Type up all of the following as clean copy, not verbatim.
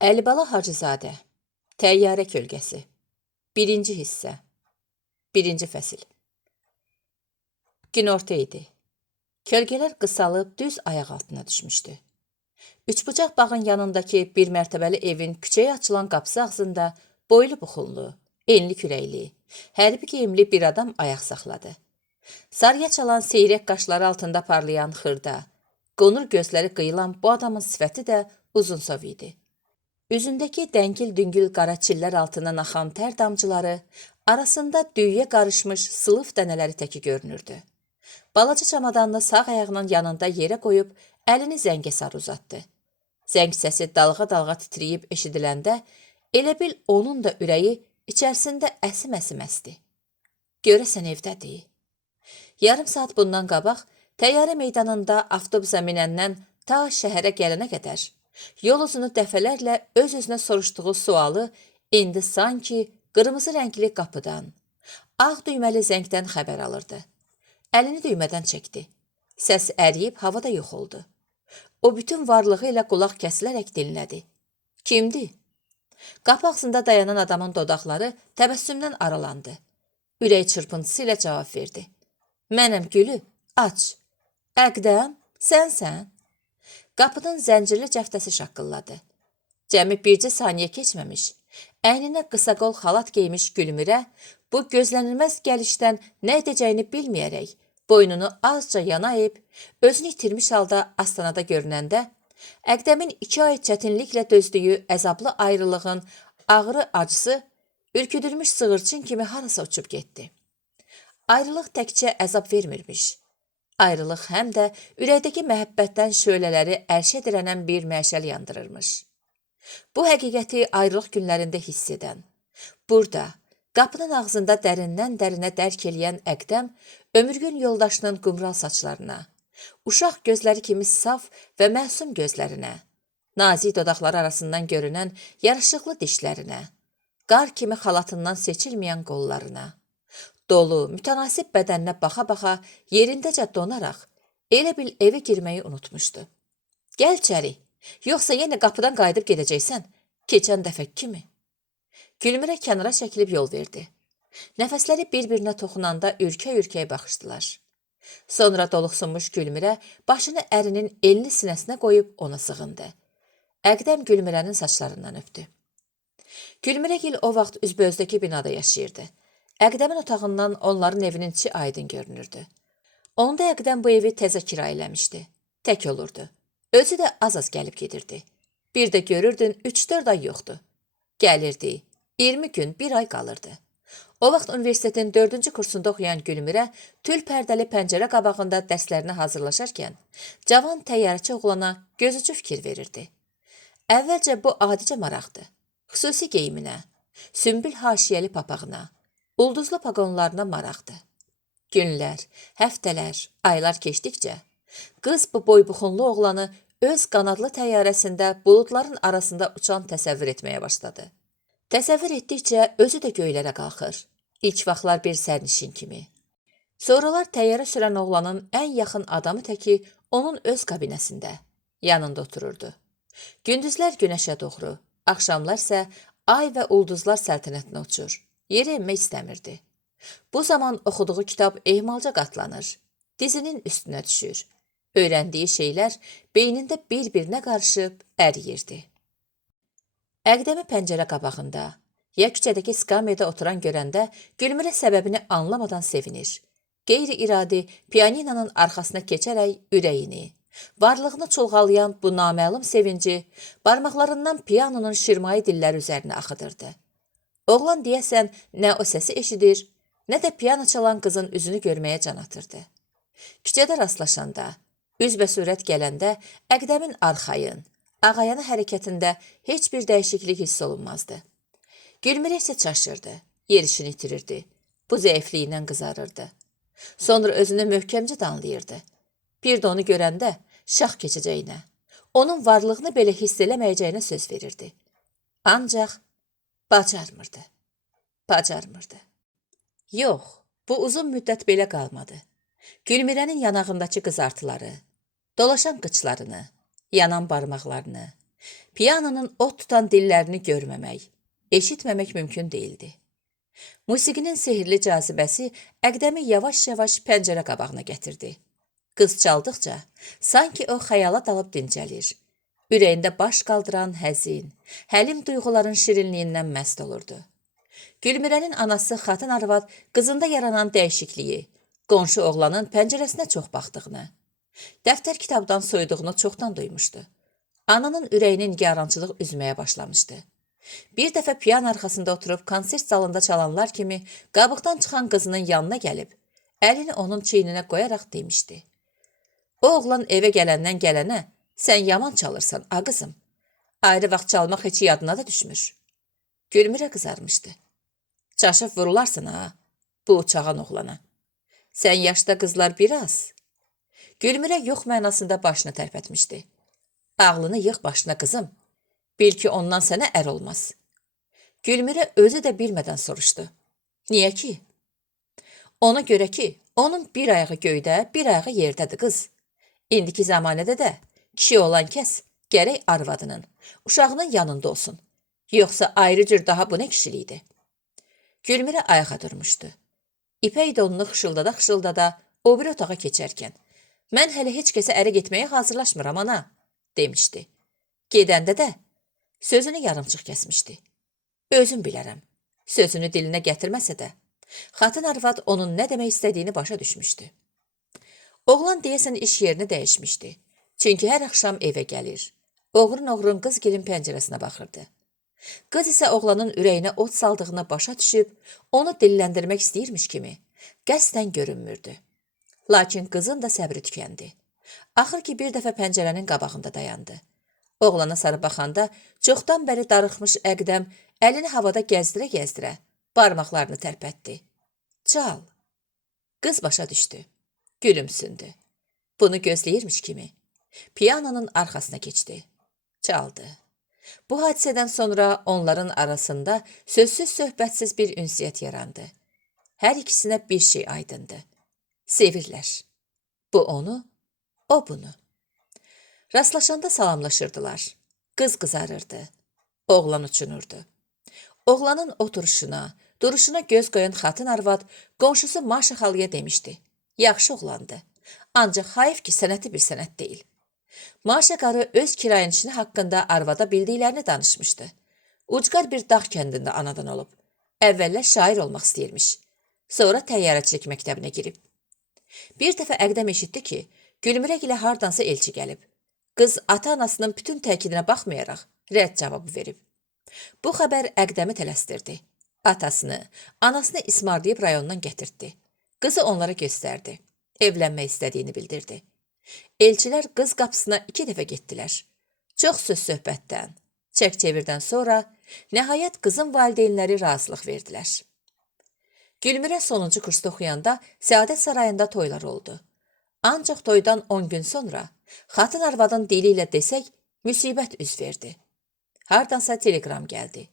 Əlibala Hacızadə, Təyyarə kölgəsi, 1-ci hissə, 1-ci fəsil. Günorta idi. Kölgələr qısalıb düz ayaq altına düşmüşdü. Üçbucaq bağın yanındakı bir mərtəbəli evin küçəyə açılan qapısı ağzında boylu buxunlu, enli kürəkli, hərbi geyimli bir adam ayaq saxladı. Sarıya çalan seyrək qaşları altında parlayan xırda, qonur gözləri qıyılan bu adamın sifəti də uzunsov idi. Üzündəki dəngil-düngül qara çillər altından axan tər damcıları arasında düyüyə qarışmış sılıq dənələri təki görünürdü. Balaca çamadanını sağ ayağının yanında yerə qoyub əlini zəngə sarı uzatdı. Zəng səsi dalğa-dalğa titrəyib eşidiləndə elə bil onun da ürəyi içərisində əsim-əsim əsdi. Görəsən evdədir. Yarım saat bundan qabaq təyyarə meydanında avtobusa minəndən ta şəhərə gələnə qədər yol uzunu dəfələrlə öz-özünə soruşduğu sualı indi sanki qırmızı rəngli qapıdan, ağ düyməli zəngdən xəbər alırdı. Əlini düymədən çəkdi. Səs əriyib havada yox oldu. O bütün varlığı ilə qulaq kəsilərək dinlədi. Kimdir? Qapı ağzında dayanan adamın dodaqları təbəssümdən aralandı. Ürək çırpıntısı ilə cavab verdi. Mənəm Gülü, aç. Əqdəm, sənsən? Qapının zəncirli cəftəsi şaqqılladı. Cəmi bircə saniyə keçməmiş, əyninə qısa qol xalat geymiş Gülmürə bu gözlənilməz gəlişdən nə edəcəyini bilməyərək boynunu azca yana əyib, özünü itirmiş halda astanada görünəndə, Əqdəmin 2 ay çətinliklə dözdüyü əzablı ayrılığın ağrı acısı ürküdülmüş sığırçın kimi harasa uçub getdi. Ayrılıq təkcə əzab vermirmiş. Ayrılıq həm də ürəkdəki məhəbbətdən şölələri ərşə dirənən bir məşəl yandırırmış. Bu həqiqəti ayrılıq günlərində hiss edən, burada, qapının ağzında dərindən-dərinə dərk eləyən Əqdəm, ömürgün yoldaşının qumral saçlarına, uşaq gözləri kimi saf və məsum gözlərinə, nazik dodaqları arasından görünən yaraşıqlı dişlərinə, qar kimi xalatından seçilməyən qollarına, dolu, mütənasib bədəninə baxa-baxa yerindəcə donaraq elə bil evə girməyi unutmuşdu. Gəl içəri, yoxsa yenə qapıdan qayıdıb gedəcəksən, keçən dəfə kimi? Gülmürə kənara çəkilib yol verdi. Nəfəsləri bir-birinə toxunanda ürkək-ürkək baxışdılar. Sonra doluxsunmuş Gülmürə başını ərinin elini sinəsinə qoyub ona sığındı. Əqdəm Gülmürənin saçlarından öpdü. Gülmürəgil o vaxt üzbəözdəki binada yaşayırdı. Əqdəmin otağından onların evinin içi aydın görünürdü. Onda Əqdəm bu evi təzə kirayələmişdi. Tək olurdu. Özü də az-az gəlib gedirdi. Bir də görürdün 3-4 ay yoxdu. Gəlirdi, 20 gün, 1 ay qalırdı. O vaxt universitetin 4-cü kursunda oxuyan Gülmürə tül pərdəli pəncərə qabağında dərslərinə hazırlaşarkən cavan təyyarəçi oğlana gözücü fikir verirdi. Əvvəlcə bu adicə maraqdı. Xüsusi geyiminə, sümbül haşiyəli papağına, ulduzlu paqonlarına maraqdı. Günlər, həftələr, aylar keçdikcə qız bu boybuxunlu oğlanı öz qanadlı təyyarəsində buludların arasında uçan təsəvvür etməyə başladı. Təsəvvür etdikcə özü də göylərə qalxır. İlk vaxtlar bir sərnişin kimi. Sonralar təyyarə sürən oğlanın ən yaxın adamı təki onun öz kabinəsində, yanında otururdu. Gündüzlər günəşə doğru, axşamlar isə ay və ulduzlar səltənətinə uçur. Yeri enmək istəmirdi. Bu zaman oxuduğu kitab ehmalca qatlanır, dizinin üstünə düşür. Öyrəndiyi şeylər beynində bir-birinə qarışıb əriyirdi. Əqdəmi pəncərə qabağında, ya küçədəki skamyada oturan görəndə Gülmürə səbəbini anlamadan sevinir. Qeyri-iradi pianinanın arxasına keçərək ürəyini, varlığını çulğalayan bu naməlum sevinci barmaqlarından pianonun şirmai dilləri üzərinə axıdırdı. Oğlan deyəsən nə o səsi eşidir, nə də piano çalan qızın üzünü görməyə can atırdı. Küçədə rastlaşanda, üzbəsürət gələndə Əqdəmin arxayın, ağayanı hərəkətində heç bir dəyişiklik hiss olunmazdı. Gülmürə isə çaşırdı, yerişini itirirdi, bu zəifliyindən qızarırdı. Sonra özünü möhkəmcə danlayırdı. Bir də onu görəndə şax keçəcəyinə, onun varlığını belə hiss eləməyəcəyinə söz verirdi. Ancaq bacarmırdı. Yox, bu uzun müddət belə qalmadı. Gülmürənin yanağındakı qızartıları, dolaşan qıçlarını, yanan barmaqlarını, Piyanonun ot tutan dillərini görməmək, eşitməmək mümkün değildi. Musiqinin sehirli cazibəsi Əqdəmi yavaş-yavaş pəncərə qabağına gətirdi. Qız çaldıqca, sanki o xəyala dalıb dincəlir. Ürəyində baş qaldıran həzin, həlim duyğuların şirinliyindən məst olurdu. Gülmirənin anası xatın arvad qızında yaranan dəyişikliyi, qonşu oğlanın pəncərəsinə çox baxdığını, dəftər kitabdan soyuduğunu çoxdan duymuşdu. Ananın ürəyinin nigarançılıq üzməyə başlamışdı. Bir dəfə piyan arxasında oturub konsert salında çalanlar kimi qabıqdan çıxan qızının yanına gəlib, əlini onun çiyninə qoyaraq demişdi. O oğlan evə gələndən gələnə, sən yaman çalırsan, a qızım. Ayrı vaxt çalmaq heç yadına da düşmür. Gülmirə qızarmışdı. Çaşıb vurularsan ha, bu uçağan oğlana. Sən yaşda qızlar biraz. Gülmirə yox mənasında başını tərpətmişdi. Ağlını yığ başına qızım. Bil ki ondan sənə ər olmaz. Gülmirə özü də bilmədən soruşdu. Niyə ki? Ona görə ki, onun bir ayağı göydə, bir ayağı yerdədir qız. İndiki zamanədə də kişi olan kəs gərək arvadının, uşağının yanında olsun. Yoxsa ayrı cür daha bu nə kişilikdir? Gülmirə ayağa durmuşdu. İpək donunu xışıldada-xışıldada o bir otağa keçərkən, mən hələ heç kəsə ərə getməyə hazırlaşmıram ana, demişdi. Gedəndə də sözünü yarımçıq kəsmişdi. Özüm bilərəm, sözünü dilinə gətirməsə də, xatın arvad onun nə demək istədiyini başa düşmüşdü. Oğlan deyəsən iş yerini dəyişmişdi. Çünki hər axşam evə gəlir. Oğrun-oğrun qız gelin pəncərəsinə baxırdı. Qız isə oğlanın ürəyinə ot saldığını başa düşüb, onu dilləndirmək istəyirmiş kimi qəsdən görünmürdü. Lakin qızın da səbri tükəndi. Axır ki bir dəfə pəncərənin qabağında dayandı. Oğlana sarı baxanda çoxdan bəri darıxmış Əqdəm əlini havada gəzdirə-gəzdirə barmaqlarını tərpətdi. Çal. Qız başa düşdü. Gülümsündü. Bunu gözləyirmiş kimi piyanonun arxasına keçdi. Çaldı. Bu hadisədən sonra onların arasında sözsüz-söhbətsiz bir ünsiyyət yarandı. Hər ikisinə bir şey aydındı. Sevirlər. Bu onu, o bunu. Rastlaşanda salamlaşırdılar. Qız qızarırdı. Oğlan uçunurdu. Oğlanın oturuşuna, duruşuna göz qoyan xatın arvad qonşusu Maşa xalıya demişdi. Yaxşı oğlandı. Ancaq hayf ki sənəti bir sənət deyil. Maşa qarı öz kirayənişini haqqında arvada bildiklərini danışmışdı. Ucqar bir dağ kəndində anadan olub. Əvvəllər şair olmaq istəyirmiş. Sonra təyyarəçilik məktəbinə girib. Bir dəfə Əqdəm eşitdi ki, Gülmirə ilə hardansa elçi gəlib. Qız ata-anasının bütün təkidinə baxmayaraq rədd cavabı verib. Bu xəbər Əqdəmi tələsdirdi. Atasını, anasını ismarlayıb rayondan gətirtdi. Qızı onlara göstərdi. Evlənmək istədiyini bildirdi. Elçilər qız qapısına 2 dəfə getdilər. Çox söz-söhbətdən, çək-çevirdən sonra nəhayət qızın valideynləri razılıq verdilər. Gülmirə sonuncu kursda oxuyanda Səadət sarayında toylar oldu. Ancaq toydan 10 gün sonra xatın arvadın dili ilə desək müsibət üz verdi. Hardansa telegram gəldi.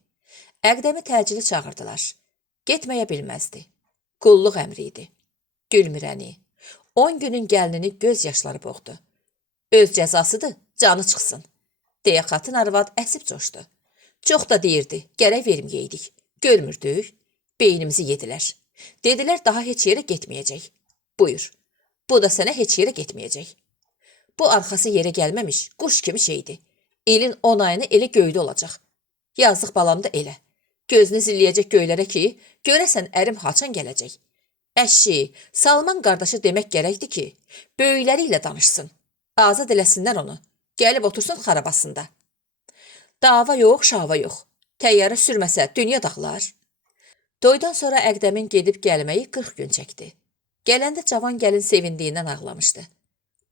Əqdəmi təcili çağırdılar. Getməyə bilməzdi. Qulluq əmri idi. Gülmirəni, 10 günün gəlinini göz yaşları boğdu. Öz cəzasıdır, canı çıxsın, deyə xatın arvad əsib coşdu. Çox da deyirdi, gərək verməyəydik. Görmürdük, beynimizi yedilər. Dedilər daha heç yerə getməyəcək. Buyur, bu da sənə heç yerə getməyəcək. Bu arxası yerə gəlməmiş, quş kimi şeydi. İlin 10 ayını elə göydə olacaq. Yazıq balam da elə. Gözünü zilləyəcək göylərə ki, görəsən ərim haçan gələcək. Əşi, Salman qardaşı demək gərəkdir ki, böyükləri ilə danışsın. Azad eləsinlər onu. Gəlib otursun xarabasında. Dava yox, şava yox. Təyyarə sürməsə dünya dağlar. Toydan sonra Əqdəmin gedib gəlməyi 40 gün çəkdi. Gələndə cavan gəlin sevindiyindən ağlamışdı.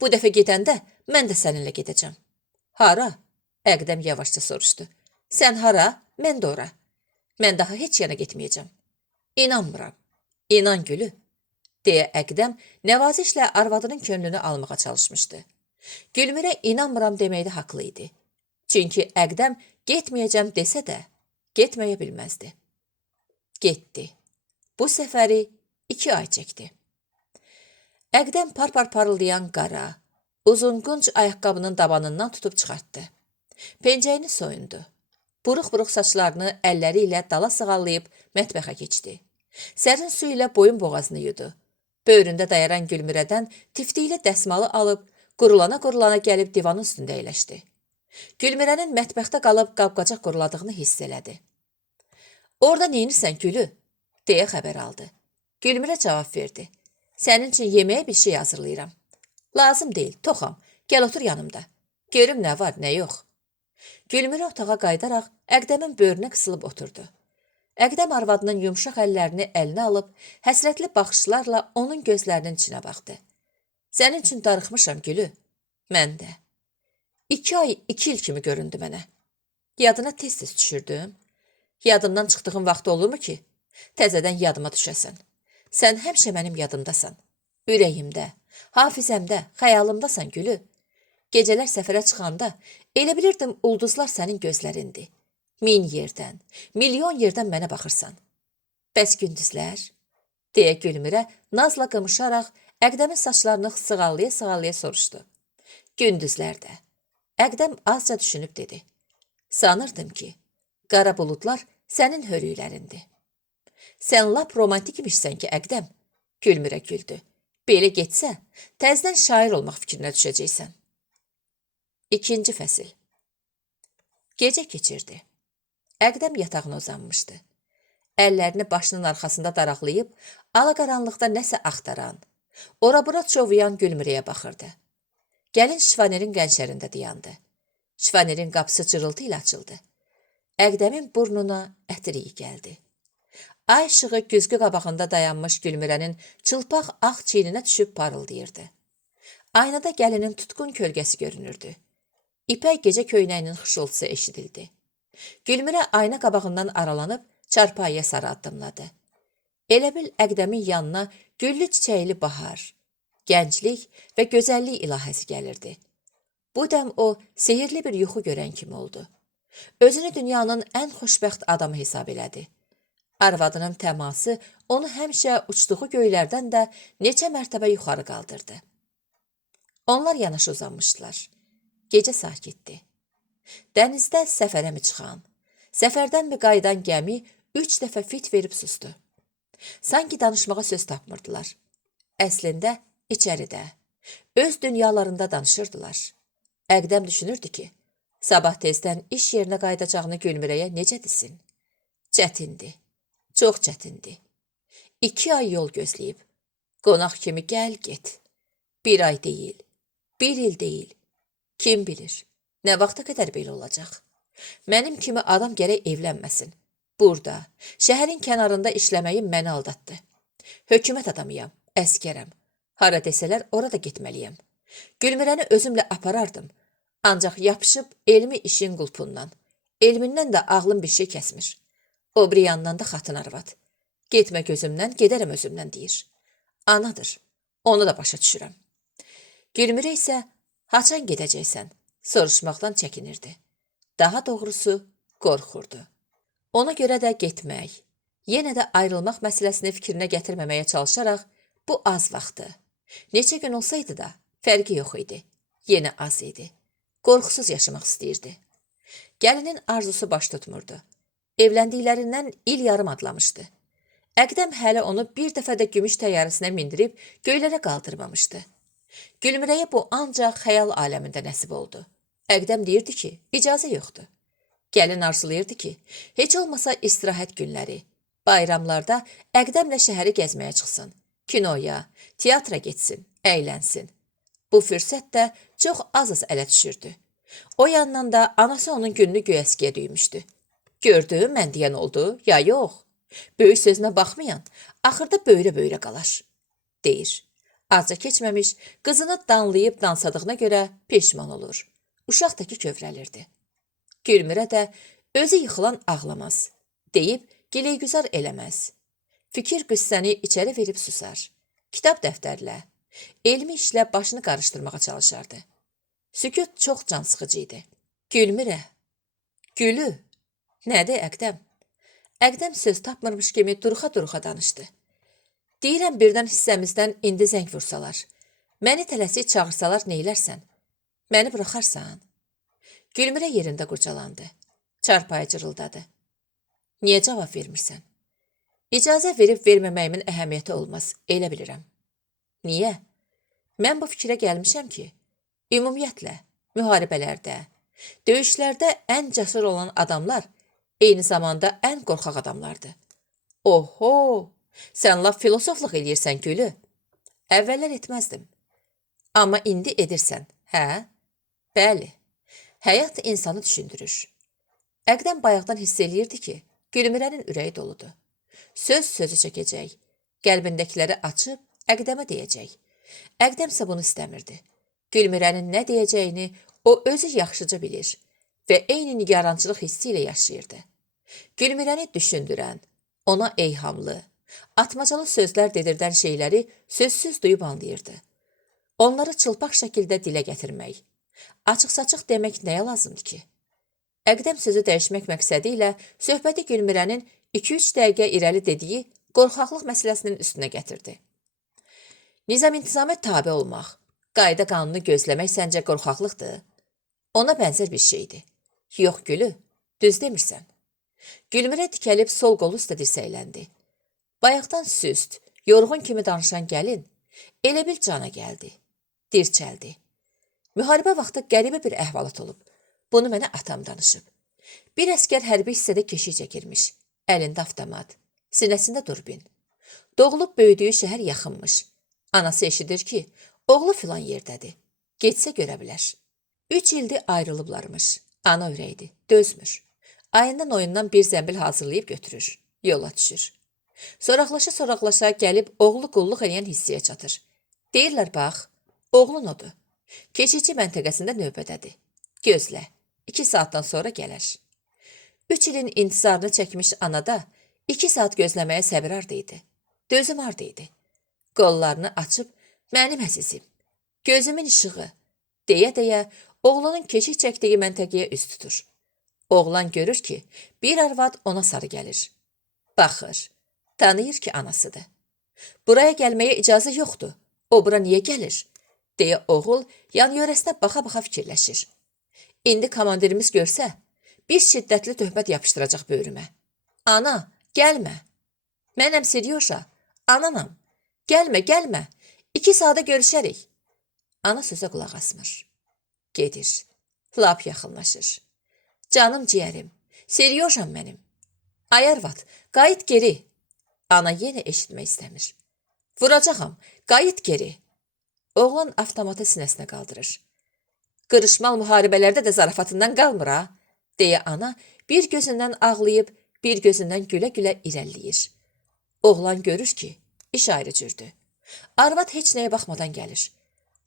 Bu dəfə gedəndə mən də səninlə gedəcəm. Hara? Əqdəm yavaşca soruşdu. Sən hara? Mən də ora. Mən daha heç yana getməyəcəm. İnanmıram. İnan gülü, deyə Əqdəm nəvazişlə arvadının könlünü almağa çalışmışdı. Gülmirə inanmıram deməkdə haqlı idi. Çünki Əqdəm getməyəcəm desə də, getməyə bilməzdi. Getdi. Bu səfəri 2 ay çəkdi. Əqdəm par-par parıldayan qara, uzun qunc ayaqqabının dabanından tutub çıxartdı. Pencəyini soyundu. Buruq-buruq saçlarını əlləri ilə dala sığallayıb mətbəxə keçdi. Sərin su ilə boyun boğazını yudu. Böyründə dayaran Gülmirədən tiftikli dəsmalı alıb, qurulana-qurulana gəlib divanın üstündə əyləşdi. Gülmirənin mətbəxdə qalıb qab-qacaq quruladığını hiss elədi. Orada neyinirsən Gülü? Deyə xəbər aldı. Gülmirə cavab verdi. Sənin üçün yeməyə bir şey hazırlayıram. Lazım deyil, toxam. Gəl otur yanımda. Görüm nə var, nə yox. Gülmirə otağa qayıdaraq Əqdəmin böyrünə qısılıb oturdu. Əqdəm arvadının yumşaq əllərini əlinə alıb, həsrətli baxışlarla onun gözlərinin içinə baxdı. Sənin üçün darıxmışam Gülü. Mən də. 2 ay 2 il kimi göründü mənə. Yadına tez-tez düşürdüm. Yadımdan çıxdığın vaxt olurmu ki? Təzədən yadıma düşəsən. Sən həmişə mənim yadımdasan. Ürəyimdə, hafizəmdə, xəyalımdasan Gülü. Gecələr səfərə çıxanda elə bilirdim ulduzlar sənin gözlərindir. 1000 yerdən, milyon yerdən mənə baxırsan. Bəs gündüzlər? Deyə Gülmirə nazla qımışaraq Əqdəmin saçlarını sığallaya-sığallaya soruşdu. Gündüzlər də. Əqdəm azca düşünüb dedi. Sanırdım ki, qara buludlar sənin hörüklərindir. Sən lap romantik imişsən ki, Əqdəm. Gülmirə güldü. Belə getsə, təzdən şair olmaq fikrinə düşəcəksən. 2-ci fəsil. Gecə keçirdi. Əqdəm yatağına uzanmışdı. Əllərini başının arxasında daraqlayıb, alaqaranlıqda nəsə axtaran, ora-bura çovuyan Gülmirəyə baxırdı. Gəlin şifanerin qənşərində dayandı. Şifanerin qapısı cırıltı ilə açıldı. Əqdəmin burnuna ətir iyi gəldi. Ay işığı güzgü qabağında dayanmış Gülmirənin çılpaq ağ çiyninə düşüb parıldayırdı. Aynada gəlinin tutqun kölgəsi görünürdü. İpək gecə köynəyinin xışıltısı eşidildi. Gülmirə ayna qabağından aralanıb çarpayıya sarı addımladı. Elə bil Əqdəmin yanına güllü çiçəkli bahar, gənclik və gözəllik ilahəsi gəlirdi. Bu dəm o sehirli bir yuxu görən kimi oldu. Özünü dünyanın ən xoşbəxt adamı hesab elədi. Arvadının təması onu həmişə uçduğu göylərdən də neçə mərtəbə yuxarı qaldırdı. Onlar yanaşı uzanmışdılar. Gecə sakitdi. Dənizdə səfərə mi çıxan, səfərdən mi qayıdan gəmi 3 dəfə fit verib sustu. Sanki danışmağa söz tapmırdılar. Əslində içəridə, öz dünyalarında danışırdılar. Əqdəm düşünürdü ki, sabah tezdən iş yerinə qayıdacağını Gülmirəyə necə desin? Çətindi, çox çətindi. 2 ay yol gözləyib, qonaq kimi gəl get. 1 ay deyil, 1 il deyil. Kim bilir, nə vaxta qədər belə olacaq? Mənim kimi adam gərək evlənməsin. Burada, şəhərin kənarında işləməyim məni aldatdı. Hökumət adamıyam, əskərəm. Hara desələr, orada getməliyəm. Gülmirəni özümlə aparardım. Ancaq yapışıb elmi işin qulpundan. Elmindən də ağlım bir şey kəsmir. O bir yandan da xatın arvad. Getmə gözümdən, gedərəm özümdən deyir. Anadır, onu da başa düşürəm. Gülmirə isə haçan gedəcəksən? Soruşmaqdan çəkinirdi. Daha doğrusu, qorxurdu. Ona görə də getmək, yenə də ayrılmaq məsələsini fikrinə gətirməməyə çalışaraq, bu az vaxtı. Neçə gün olsaydı da, fərqi yox idi. Yenə az idi. Qorxusuz yaşamaq istəyirdi. Gəlinin arzusu baş tutmurdu. Evləndiklərindən il yarım adlamışdı. Əqdəm hələ onu bir dəfə də gümüş təyyarəsinə mindirib göylərə qaldırmamışdı. Gülmirəyə bu ancaq xəyal aləmində nəsib oldu. Əqdəm deyirdi ki, icazə yoxdur. Gəlin arzulayırdı ki, heç olmasa istirahət günləri, bayramlarda Əqdəmlə şəhəri gəzməyə çıxsın, kinoya, teatra getsin, əylənsin. Bu fürsət də çox az-az ələ düşürdü. O yandan da anası onun gününü göyəskiyə düymüşdü. Gördün, mən deyən oldu, ya yox? Böyük sözünə baxmayan, axırda böyrə-böyrə qalar, deyir. Azca keçməmiş, qızını danlayıb dansadığına görə peşman olur. Uşaq da ki kövrəlirdi. Gülmirə də özü yıxılan ağlamaz, deyib gileygüzar eləməz. Fikir qüssəni içəri verib susar. Kitab dəftərlə, elmi işlə başını qarışdırmağa çalışardı. Sükut çox can sıxıcı idi. Gülmirə, Gülü, nədir Əqdəm? Əqdəm söz tapmırmış kimi duruxa-duruxa danışdı. Deyirəm birdən hissəmizdən indi zəng vursalar. Məni tələsik çağırsalar neylərsən? Məni buraxarsan? Gülmürə yerində qurcalandı. Çarpayı cırıldadı. Niyə cavab vermirsən? İcazə verib verməməyimin əhəmiyyəti olmaz, elə bilirəm. Niyə? Mən bu fikrə gəlmişəm ki, ümumiyyətlə, müharibələrdə, döyüşlərdə ən cəsur olan adamlar eyni zamanda ən qorxaq adamlardır. Oho, sən laf filosofluq eləyirsən Gülü. Əvvəllər etməzdim. Amma indi edirsən, hə? Bəli, həyat insanı düşündürür. Əqdəm bayaqdan hiss eləyirdi ki, Gülmürənin ürəyi doludur. Söz sözü çəkəcək, qəlbindəkiləri açıb Əqdəmə deyəcək. Əqdəmsə bunu istəmirdi. Gülmürənin nə deyəcəyini o özü yaxşıca bilir və eyni nigarançılıq hissi ilə yaşayırdı. Gülmürəni düşündürən, ona eyhamlı, atmacalı sözlər dedirdən şeyləri sözsüz duyub anlayırdı. Onları çılpaq şəkildə dilə gətirmək, açıq-saçıq demək nəyə lazımdır ki? Əqdəm sözü dəyişmək məqsədi ilə söhbəti Gülmürənin 2-3 dəqiqə irəli dediyi qorxaqlıq məsələsinin üstünə gətirdi. Nizam-intizamə tabe olmaq, qayda qanunu gözləmək səncə qorxaqlıqdır? Ona bənzər bir şeydir. Yox Gülü, düz demirsən. Gülmürə dikəlib sol qolu üstə dirsəkləndi. Bayaqdan süst, yorğun kimi danışan gəlin elə bil cana gəldi, dirçəldi. Müharibə vaxtı qəribə bir əhvalat olub. Bunu mənə atam danışıb. Bir əskər hərbi hissədə keşik çəkirmiş. Əlində avtomat, sinəsində durbin. Doğulub böyüdüyü şəhər yaxınmış. Anası eşidir ki, oğlu filan yerdədir. Getsə görə bilər. 3 ildir ayrılıblarmış. Ana ürəkdir, dözmür. Ayından oyundan bir zəmbil hazırlayıb götürür. Yola düşür. Soraqlaşa-soraqlaşa gəlib oğlu qulluq eləyən hissəyə çatır. Deyirlər bax, oğlun odur. Keşikçi məntəqəsində növbədədir. Gözlə, 2 saatdan sonra gələr. 3 ilin intizarını çəkmiş anada 2 saat gözləməyə səbir harda idi. Dözüm harda idi. Qollarını açıb, mənim əzizim, gözümün işığı, deyə-deyə oğlunun keşik çəkdiyi məntəqəyə üst tutur. Oğlan görür ki, bir arvad ona sarı gəlir. Baxır, tanıyır ki, anasıdır. Buraya gəlməyə icazə yoxdur, o bura niyə gəlir? Deyə oğul yan yörəsinə baxa-baxa fikirləşir. İndi komandirimiz görsə, bir şiddətli töhmət yapışdıracaq böyrümə. Ana, gəlmə. Mənəm Seryoşa, ananam. Gəlmə, gəlmə. 2 saata görüşərik. Ana sözə qulaq asmır. Gedir, lap yaxınlaşır. Canım ciyərim, Seryoşam mənim. Ay arvad, qayıt geri. Ana yenə eşitmək istəmir. Vuracağam, qayıt geri. Oğlan avtomatı sinəsinə qaldırır. Qırışmal müharibələrdə də zarafatından qalmır ha, deyə ana bir gözündən ağlayıb, bir gözündən gülə-gülə irəliləyir. Oğlan görür ki, iş ayrı cürdür. Arvad heç nəyə baxmadan gəlir.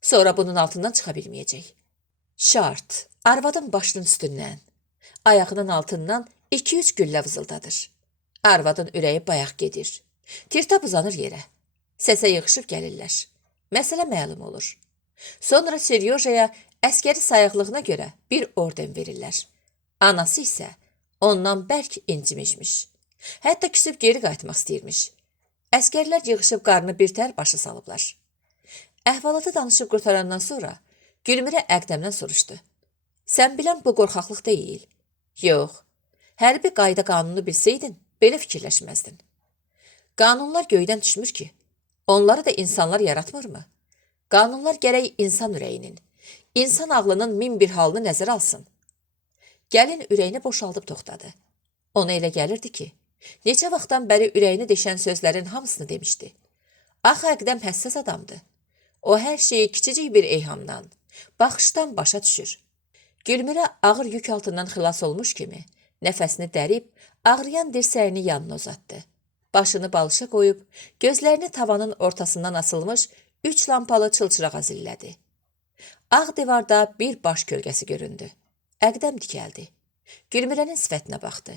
Sonra bunun altından çıxa bilməyəcək. Şart, arvadın başının üstündən, ayağının altından 2-3 güllə vızıldadır. Arvadın ürəyi bayaq gedir. Tirtab uzanır yerə. Səsə yığışıb gəlirlər. Məsələ məlum olur. Sonra Seryojaya əskəri sayıqlığına görə bir orden verirlər. Anası isə ondan bərk incimişmiş. Hətta küsüb geri qayıtmaq istəyirmiş. Əskərlər yığışıb qarnı birtər başı salıblar. Əhvalatı danışıb qurtarandan sonra Gülmürə Əqdəmdən soruşdu. Sən bilən bu qorxaqlıq deyil. Yox, hərbi qayda qanunu bilsəydin, belə fikirləşməzdin. Qanunlar göydən düşmür ki, onları da insanlar yaratmırmı? Qanunlar gərək insan ürəyinin, insan ağlının min bir halını nəzərə alsın. Gəlin ürəyini boşaldıb toxtadı. Ona elə gəlirdi ki, neçə vaxtdan bəri ürəyini deşən sözlərin hamısını demişdi. Axı Əqdəm həssas adamdır. O hər şeyi kiçicik bir eyhamdan, baxışdan başa düşür. Gülmürə ağır yük altından xilas olmuş kimi, nəfəsini dərib, ağrıyan dirsəyini yanına uzatdı. Başını balışa qoyub, gözlərini tavanın ortasından asılmış 3 lampalı çılçırağa zillədi. Ağ divarda bir baş kölgəsi göründü. Əqdəm dikəldi. Gülmürənin sifətinə baxdı.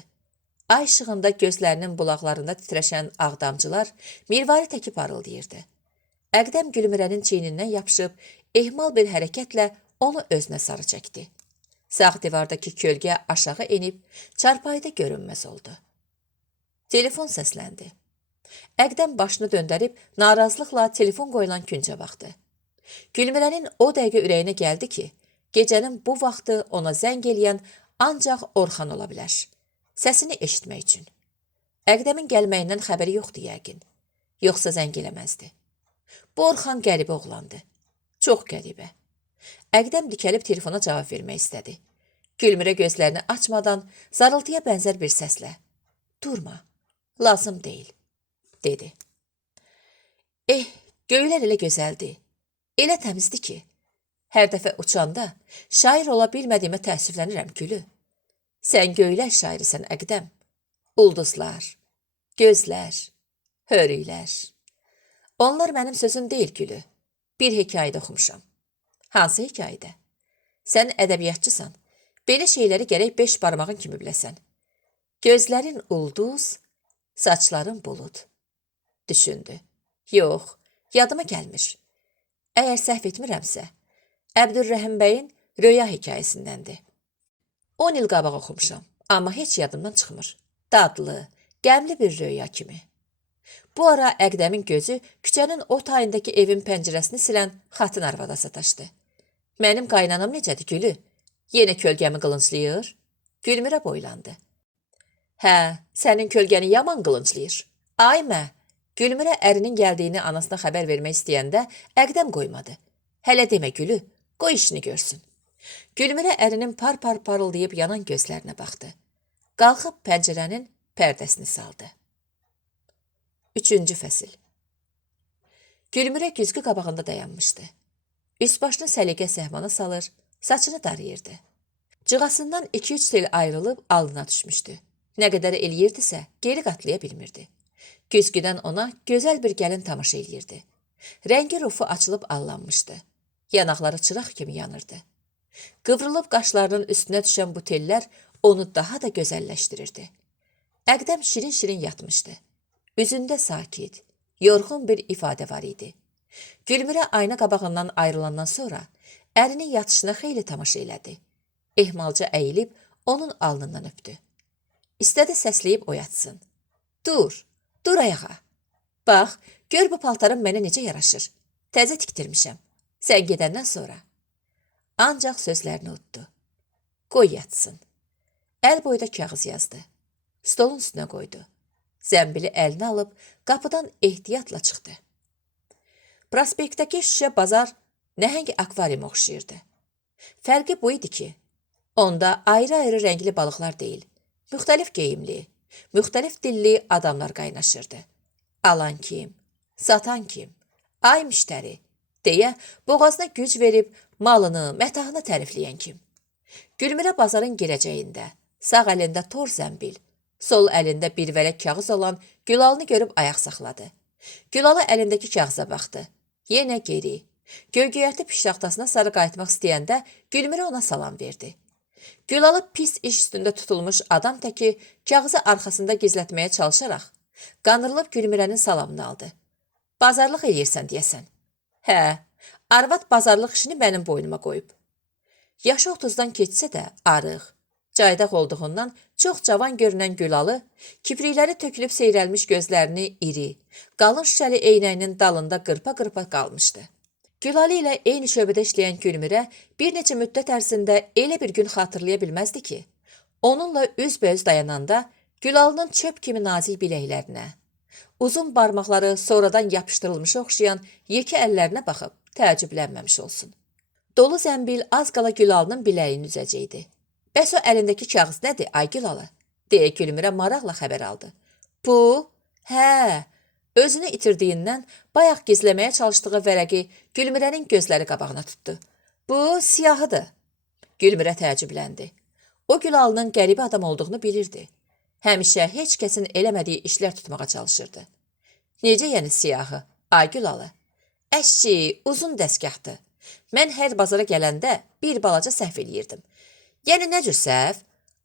Ay işığında gözlərinin bulaqlarında titrəşən ağ damcılar mirvari təki parıldayırdı. Əqdəm Gülmürənin çiynindən yapışıb, ehmal bir hərəkətlə onu özünə sarı çəkdi. Sağ divardakı kölgə aşağı enib, çarpayıda görünməz oldu. Telefon səsləndi. Əqdəm başını döndərib, narazılıqla telefon qoyulan küncə baxdı. Gülmürənin o dəqiqə ürəyinə gəldi ki, Gecənin bu vaxtı ona zəng eləyən ancaq Orxan ola bilər. Səsini eşitmək üçün. Əqdəmin gəlməyindən xəbəri yoxdur yəqin. Yoxsa zəng eləməzdi. Bu Orxan qəribə oğlandı. Çox qəribə. Əqdəm dikəlib telefona cavab vermək istədi. Gülmürə gözlərini açmadan zarıltıya bənzər bir səslə "Durma, lazım deyil," dedi. Göylər elə gözəldir, elə təmizdir ki, hər dəfə uçanda şair ola bilmədiyimə təəssüflənirəm Gülü. Sən göylər şairisən Əqdəm. Ulduzlar, gözlər, hörüklər. Onlar mənim sözüm deyil Gülü. Bir hekayədə oxumuşam. Hansı hekayədə? Sən ədəbiyyatçısan. Belə şeyləri gərək 5 barmağın kimi biləsən. Gözlərin ulduz, saçların bulud. Düşündü. Yox, yadıma gəlmir. Əgər səhv etmirəmsə, Əbdülrəhim bəyin Röya hekayəsindəndir. 10 il qabaq oxumuşam, amma heç yadımdan çıxmır. Dadlı, qəmli bir röya kimi. Bu ara Əqdəmin gözü küçənin o tayındakı evin pəncərəsini silən xatın arvada sataşdı. Mənim qaynanam necədir Gülü? Yenə kölgəmi qılınclayır? Gülmürə boylandı. Hə, sənin kölgəni yaman qılınclayır. Aymə, Gülmürə ərinin gəldiyini anasına xəbər vermək istəyəndə Əqdəm qoymadı. Hələ demə Gülü, qoy işini görsün. Gülmürə ərinin par-par parıldayıb yanan gözlərinə baxdı. Qalxıb pəncərənin pərdəsini saldı. 3-cü fəsil. Gülmürə güzgü qabağında dayanmışdı. Üst başını səliqə səhmana salır, saçını darayırdı. Cığasından 2-3 tel ayrılıb alnına düşmüşdü. Nə qədər eləyirdisə, geri qatlaya bilmirdi. Güzgüdən ona gözəl bir gəlin tamaşa eləyirdi. Rəngi rufu açılıb allanmışdı. Yanaqları çıraq kimi yanırdı. Qıvrılıb qaşlarının üstünə düşən bu tellər onu daha da gözəlləşdirirdi. Əqdəm şirin-şirin yatmışdı. Üzündə sakit, yorğun bir ifadə var idi. Gülmürə ayna qabağından ayrılandan sonra ərinin yatışına xeyli tamaşa elədi. Ehmalca əyilib onun alnından öpdü. İstədi səsləyib oyatsın. Dur ayağa. Bax, gör bu paltarım mənə necə yaraşır. Təzə tikdirmişəm. Sən gedəndən sonra. Ancaq sözlərini utdu. Qoy yatsın. Əl boyda kağız yazdı. Stolun üstünə qoydu. Zəmbili əlinə alıb qapıdan ehtiyatla çıxdı. Prospektdəki şüşə bazar nəhəng akvarium oxşayırdı. Fərqi bu idi ki, onda ayrı-ayrı rəngli balıqlar deyil, müxtəlif geyimli, müxtəlif dilli adamlar qaynaşırdı. Alan kim, satan kim, ay müştəri, deyə boğazına güc verib malını, mətahını tərifləyən kim. Gülmürə bazarın girəcəyində, sağ əlində tor zəmbil, sol əlində bir vərəq kağız olan Gülalını görüb ayaq saxladı. Gülalı əlindəki kağıza baxdı. Yenə geri. Gölgöyərti piştaxtasına sarı qayıtmaq istəyəndə Gülmürə ona salam verdi. Gülalı pis iş üstündə tutulmuş adam təki kağızı arxasında gizlətməyə çalışaraq, qanırılıb Gülmürənin salamını aldı. Bazarlıq eləyirsən deyəsən. Hə, arvad bazarlıq işini mənim boynuma qoyub. Yaşı 30-dan keçsə də arıq, caydaq olduğundan çox cavan görünən Gülalı, kiprikləri tökülüb seyrəlmiş gözlərini iri, qalın şüşəli eynəyinin dalında qırpa-qırpa qalmışdı. Gülalı ilə eyni şöbədə işləyən Gülmürə bir neçə müddət ərzində elə bir gün xatırlaya bilməzdi ki, onunla üzbəüz dayananda Gülalının çöp kimi nazik biləklərinə, uzun barmaqları sonradan yapışdırılmışa oxşayan yekə əllərinə baxıb təəccüblənməmiş olsun. Dolu zəmbil az qala Gülalının biləyini üzəcəkdi. Bəs o əlindəki kağız nədir, ay Gülalı? Deyə Gülmürə maraqla xəbər aldı. Bu? Hə, özünü itirdiyindən bayaq gizləməyə çalışdığı vərəqi Gülmürənin gözləri qabağına tutdu. Bu siyahıdır. Gülmürə təəccübləndi. O Gülalının qəribə adam olduğunu bilirdi. Həmişə heç kəsin eləmədiyi işlər tutmağa çalışırdı. Necə yəni siyahı, ay Gülalı? Əşşi, uzun dəsgahdır. Mən hər bazara gələndə bir balaca səhv eləyirdim. Yəni nə cür səhv?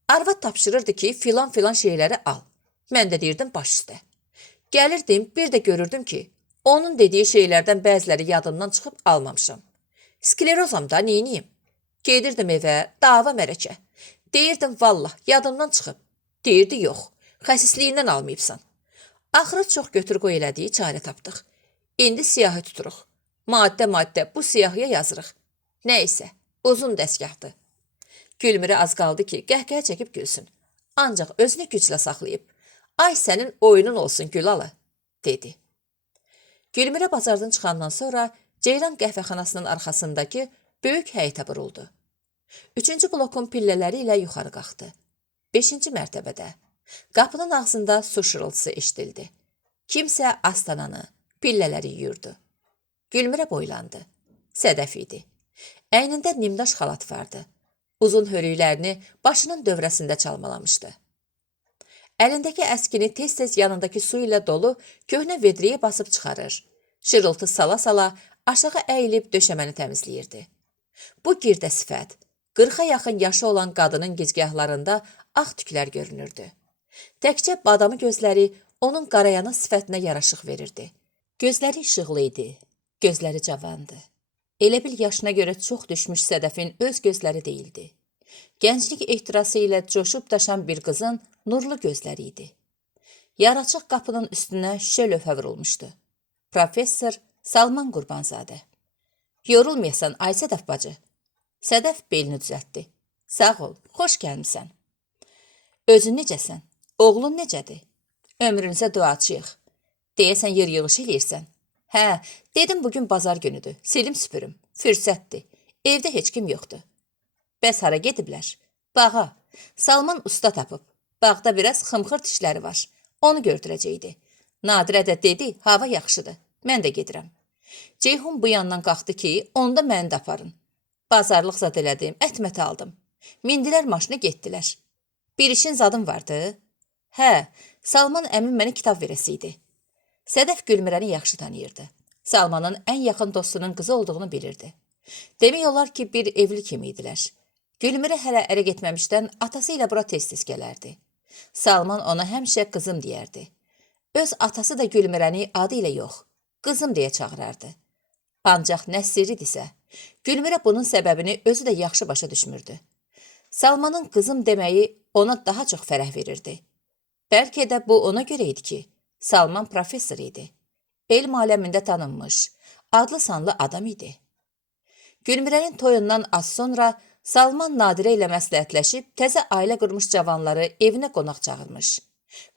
Arvad tapşırırdı ki, filan şeyləri al. Mən də deyirdim baş üstə. Gəlirdim, bir də görürdüm ki, onun dediyi şeylərdən bəziləri yadımdan çıxıb almamışam. Sklerozam da, neyniyim? Gedirdim evə, dava mərəkə. Deyirdim, vallah, yadımdan çıxıb. Deyirdi, yox, xəsisliyindən almayıbsan. Axırı çox götür-qoy elədiyi çarə tapdıq. İndi siyahı tuturuq. Maddə bu siyahıya yazırıq. Nəysə, uzun dəstgahdır. Gülmürə az qaldı ki, qəhqəhə çəkib gülsün. Ancaq özünü güclə saxlayıb, ay sənin oyunun olsun Gülalı, dedi. Gülmürə bazardan çıxandan sonra Ceyran qəhvəxanasının arxasındakı böyük həyətə buruldu. 3-cü blokun pillələri ilə yuxarı qalxdı. 5-ci mərtəbədə. Qapının ağzında su şırıltısı eşidildi. Kimsə astananı, pillələri yuyurdu. Gülmürə boylandı. Sədəf idi. Əynində nimdaş xalat vardı. Uzun hörüklərini başının dövrəsində çalmalamışdı. Əlindəki əskini tez-tez yanındakı su ilə dolu köhnə vedriyə basıb çıxarır. Şırıltı sala-sala aşağı əyilib döşəməni təmizləyirdi. Bu girdə sifət, 40-a yaxın yaşı olan qadının gicgahlarında ağ tüklər görünürdü. Təkcə badamı gözləri onun qarayana sifətinə yaraşıq verirdi. Gözləri işıqlı idi, gözləri cavandı. Elə bil yaşına görə çox düşmüş Sədəfin öz gözləri deyildi. Gənclik ehtirası ilə coşub daşan bir qızın nurlu gözləri idi. Yaraçıq qapının üstünə şüşə lövhə vurulmuşdu. Professor Salman Qurbanzadə. Yorulmayasan, ay Sədəf bacı. Sədəf belini düzəltdi. Sağ ol, xoş gəlmisən. Özün necəsən? Oğlun necədir? Ömrünüzə duacıyıq. Deyəsən yer yığış eləyirsən. Hə, dedim bugün bazar günüdür. Silim süpürüm. Fürsətdir. Evdə heç kim yoxdur. Bəs hara gediblər? Bağa. Salman usta tapıb. Bağda biraz xımxırt işləri var. Onu gördürəcəkdi. Nadirə də dedi, hava yaxşıdır. Mən də gedirəm. Ceyhun bu yandan qalxdı ki, onda məni də aparın. Bazarlıq zad elədim, ətmət aldım. Mindilər maşını getdilər. Bir işin zadım vardı? Hə, Salman əmin mənə kitab verəsiydi. Sədəf Gülmürəni yaxşı tanıyırdı. Salmanın ən yaxın dostunun qızı olduğunu bilirdi. Demək olar ki, bir evli kimi idilər. Gülmürə hələ ərə getməmişdən atası ilə bura tez-tez gələrdi. Salman ona həmişə qızım deyərdi. Öz atası da Gülmürəni adı ilə yox, qızım deyə çağırardı. Ancaq nə sirridirsə, Gülmürə bunun səbəbini özü də yaxşı başa düşmürdü. Salmanın qızım deməyi ona daha çox fərəh verirdi. Bəlkə də bu ona görə idi ki, Salman professor idi. Elm aləmində tanınmış, adlı sanlı adam idi. Gülmürənin toyundan az sonra Salman Nadirə ilə məsləhətləşib təzə ailə qurmuş cavanları evinə qonaq çağırmış.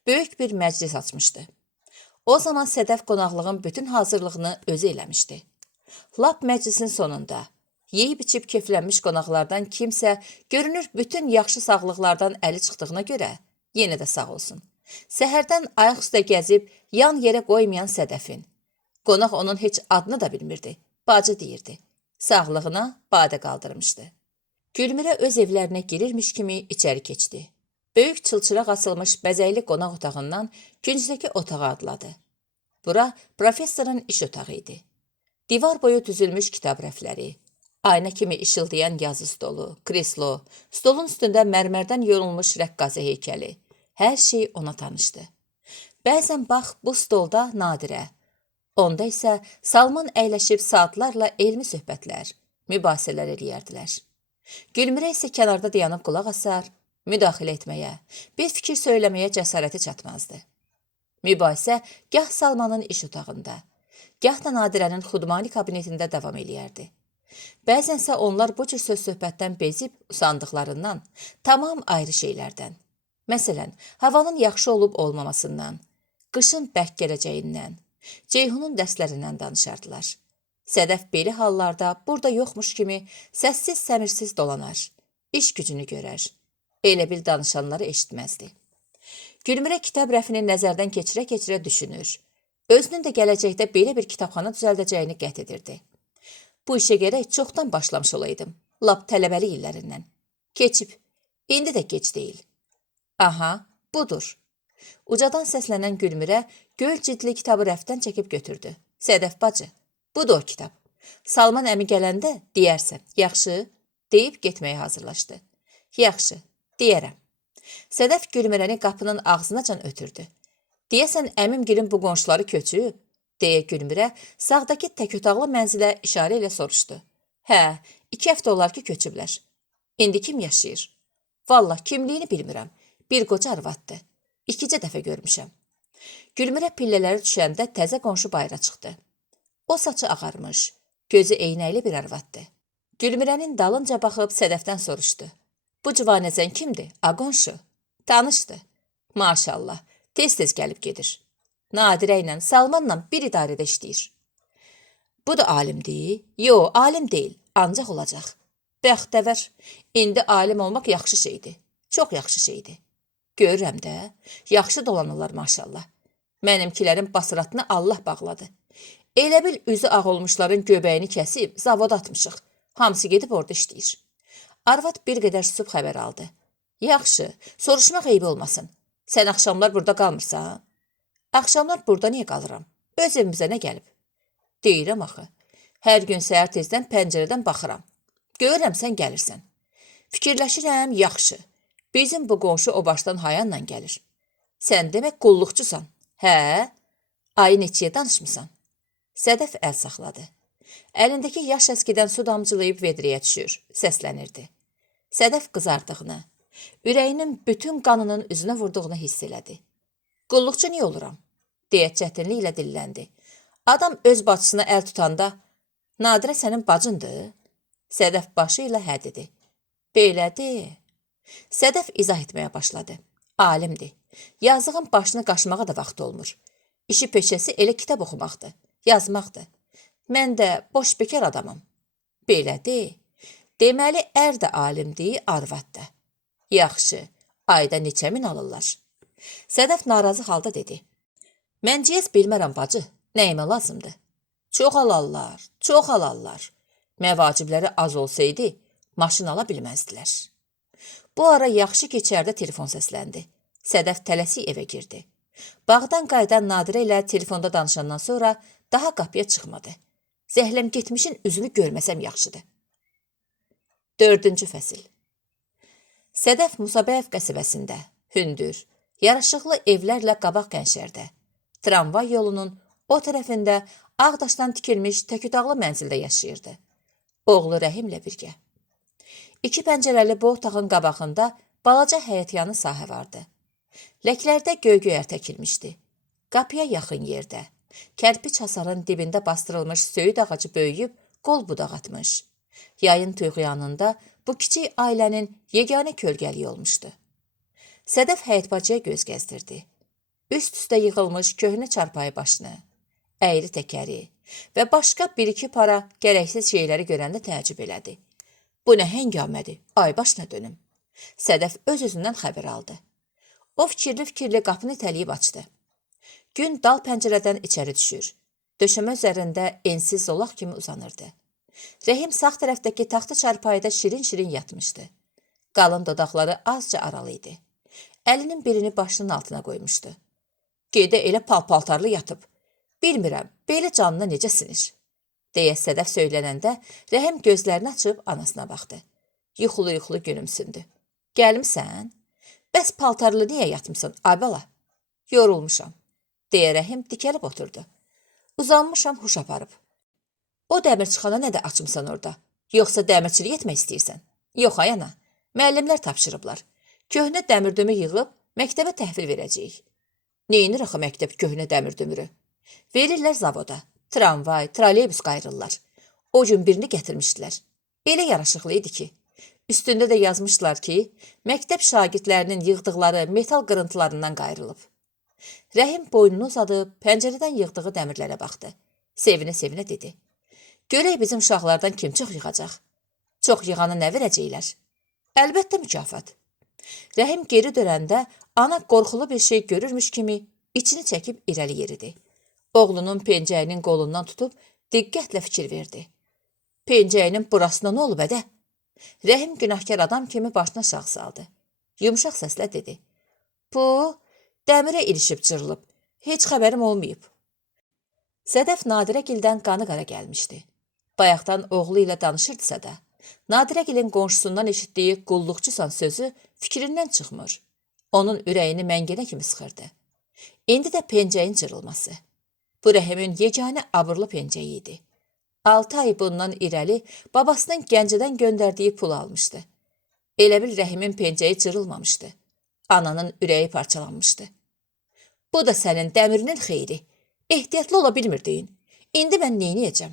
Böyük bir məclis açmışdı. O zaman Sədəf qonaqlığın bütün hazırlığını özü eləmişdi. Lap məclisin sonunda yeyib-içib keyflənmiş qonaqlardan kimsə görünür bütün yaxşı sağlıqlardan əli çıxdığına görə yenə də sağ olsun. Səhərdən ayaq üstə gəzib yan yerə qoymayan Sədəfin. Qonaq onun heç adını da bilmirdi, bacı deyirdi. Sağlığına badə qaldırmışdı. Gülmürə öz evlərinə girirmiş kimi içəri keçdi. Böyük çılçıraq asılmış bəzəkli qonaq otağından küncdəki otağa adladı. Bura professorun iş otağı idi. Divar boyu düzülmüş kitab rəfləri, ayna kimi işıldayan yazı stolu, kreslo, stolun üstündə mərmərdən yorulmuş rəqqasə heykəli. Hər şey ona tanışdı. Bəzən bax bu stolda Nadirə, onda isə Salman əyləşib saatlarla elmi söhbətlər, mübahisələr eləyərdilər. Gülmürə isə kənarda dayanıb qulaq asar, müdaxilə etməyə, bir fikir söyləməyə cəsarəti çatmazdı. Mübahisə gah Salmanın iş otağında, gah da Nadirənin xudmani kabinetində davam eləyərdi. Bəzənsə onlar bu cür söz-söhbətdən bezib usandıqlarından, tamam ayrı şeylərdən. Məsələn, havanın yaxşı olub olmamasından, qışın bərk gələcəyindən, Ceyhunun dərslərindən danışardılar. Sədəf belə hallarda burada yoxmuş kimi səssiz-səmirsiz dolanar, iş gücünü görər. Elə bil danışanları eşitməzdi. Gülmürə kitab rəfini nəzərdən keçirə-keçirə düşünür. Özünün də gələcəkdə belə bir kitabxana düzəldəcəyini qət edirdi. Bu işə gərək çoxdan başlamış olaydım, lap tələbəli illərindən. Keçib, indi də gec deyil. Aha, budur. Ucadan səslənən Gülmürə göl cidli kitabı rəfdən çəkib götürdü. Sədəf bacı, budur o kitab. Salman əmi gələndə deyərsən, yaxşı, deyib getməyə hazırlaşdı. Yaxşı, deyərəm. Sədəf Gülmürəni qapının ağzınacan ötürdü. Deyəsən əmimgilin bu qonşuları köçüb, deyə Gülmürə sağdakı tək otaqlı mənzilə işarə ilə soruşdu. Hə, 2 həftə olar ki köçüblər. İndi kim yaşayır? Vallah kimliyini bilmirəm. Bir qoca arvaddır. 2-ci dəfə görmüşəm. Gülmürə pillələri düşəndə təzə qonşu bayıra çıxdı. O saçı ağarmış, gözü eynəkli bir arvaddır. Gülmirənin dalınca baxıb Sədəfdən soruşdu. Bu civanəzən kimdir? A qonşu. Tanışdı. Maşallah, tez-tez gəlib gedir. Nadirə ilə, Salmanla bir idarədə işləyir. Bu da alimdir? Yo, alim deyil, ancaq olacaq. Bəxtəvər, indi alim olmaq yaxşı şeydir. Çox yaxşı şeydir. Görürəm də, yaxşı dolanırlar maşallah. Mənimkilərin basıratını Allah bağladı. Elə bil üzü ağ olmuşların göbəyini kəsib zavoda atmışıq. Hamısı gedib orada işləyir. Arvad bir qədər susub xəbər aldı. Yaxşı, soruşmaq eybi olmasın. Sən axşamlar burada qalmırsan? Axşamlar burada niyə qalıram? Öz evimizə nə gəlib? Deyirəm axı. Hər gün səhər tezdən pəncərədən baxıram. Görürəm sən gəlirsən. Fikirləşirəm, yaxşı. Bizim bu qonşu o başdan hayanla gəlir. Sən demək qulluqçusan. Hə? Ayı neçəyə danışmısan? Sədəf əl saxladı. Əlindəki yaş əskidən su damcılayıb vedriyə düşür, səslənirdi. Sədəf qızardığını, ürəyinin bütün qanının üzünə vurduğunu hiss elədi. Qulluqçu niyə oluram? Deyə çətinliklə dilləndi. Adam öz bacısına əl tutanda, Nadirə sənin bacındır? Sədəf başı ilə hə dedi. Belədir. Sədəf izah etməyə başladı. Alimdir. Yazığın başını qaşımağa da vaxt olmur. İşi peşəsi elə kitab oxumaqdır, yazmaqdır. Mən də boş bekar adamım. Belədir. Deməli, ər də alimdir, arvad da. Yaxşı, ayda neçə min alırlar? Sədəf narazı halda dedi. Mən ciyəz bilmərəm bacı, nəyimə lazımdır? Çox alarlar, çox alarlar. Məvacibləri az olsaydı, maşın ala bilməzdilər. Bu ara yaxşı ki içəridə telefon səsləndi. Sədəf tələsik evə girdi. Bağdan qayıdan Nadirə ilə telefonda danışandan sonra daha qapıya çıxmadı. Zəhləm getmişin üzünü görməsəm yaxşıdır. 4-cü fəsil. Sədəf Musabəyev qəsəbəsində, hündür, yaraşıqlı evlərlə qabaq qənşərdə, tramvay yolunun o tərəfində ağdaşdan tikilmiş təküdağlı mənzildə yaşayırdı. Oğlu Rəhimlə birgə. 2 pəncərəli bu otağın qabağında balaca həyətyanı sahə vardı. Ləklərdə göy-göyər təkilmişdi. Qapıya yaxın yerdə, kərpiç hasarın dibində bastırılmış söyüd ağacı böyüyüb qol budaq atmış. Yayın tuyğuyanında bu kiçik ailənin yeganə kölgəliyi olmuşdu. Sədəf həyət bacıya göz gəzdirdi. Üst-üstə yığılmış köhnə çarpayı başını, əyri təkəri və başqa bir-iki para gərəksiz şeyləri görəndə təəccüb elədi. Bu nə həngamədir, ay başına dönüm. Sədəf öz-özündən xəbər aldı. O fikirli-fikirli qapını itələyib açdı. Gün dal pəncərədən içəri düşür. Döşəmə üzərində ensiz zolaq kimi uzanırdı. Rəhim sağ tərəfdəki taxta çarpayıda şirin-şirin yatmışdı. Qalın dodaqları azca aralı idi. Əlinin birini başının altına qoymuşdu. Gedə elə pal-paltarlı yatıb. Bilmirəm, belə canına necə sinir? Deyə Sədəf söylənəndə Rəhim gözlərini açıb anasına baxdı. Yuxulu-yuxulu gülümsündü. Gəlmisən? Bəs paltarlı niyə yatmısan, ay bala? Yorulmuşam, deyə Rəhim dikəlib oturdu. Uzanmışam, huş aparıb. O dəmirçixana nə də açmısan orada? Yoxsa dəmirçilik etmək istəyirsən? Yox, ay ana, müəllimlər tapşırıblar. Köhnə dəmirdümü yığıb məktəbə təhvil verəcəyik. Neyinir axı məktəb köhnə dəmirdümürü? Verirlər zavoda, tramvay, trolleybus qayırırlar. O gün birini gətirmişdilər. Elə yaraşıqlı idi ki, üstündə də yazmışlar ki, məktəb şagirdlərinin yığdıqları metal qırıntılarından qayırılıb. Rəhim boynunu uzadıb pəncərədən yığdığı dəmirlərə baxdı. Sevinə-sevinə dedi. Görək bizim uşaqlardan kim çox yığacaq? Çox yığana nə verəcəklər? Əlbəttə mükafat. Rəhim geri dönəndə ana qorxulu bir şey görürmüş kimi içini çəkib irəli yeridi. Oğlunun pencəyinin qolundan tutub diqqətlə fikir verdi. Pencəyinin burasına nə olub ədə? Rəhim günahkar adam kimi başına şax saldı. Yumşaq səslə dedi. Bu, dəmirə ilişib cırılıb. Heç xəbərim olmayıb. Sədəf Nadirəgildən qanı qara gəlmişdi. Bayaqdan oğlu ilə danışırdısa da, Nadirəgilin qonşusundan eşitdiyi qulluqçusan sözü fikrindən çıxmır. Onun ürəyini məngənə kimi sıxırdı. İndi də pencəyin cırılması. Bu Rəhimin yeganə abırlı pencəyi idi. 6 ay bundan irəli babasının Gəncədən göndərdiyi pul almışdı. Elə bil Rəhimin pencəyi cırılmamışdı. Ananın ürəyi parçalanmışdı. Bu da sənin dəmirinin xeyri. Ehtiyatlı ola bilmirdin. İndi mən neyniyəcəm?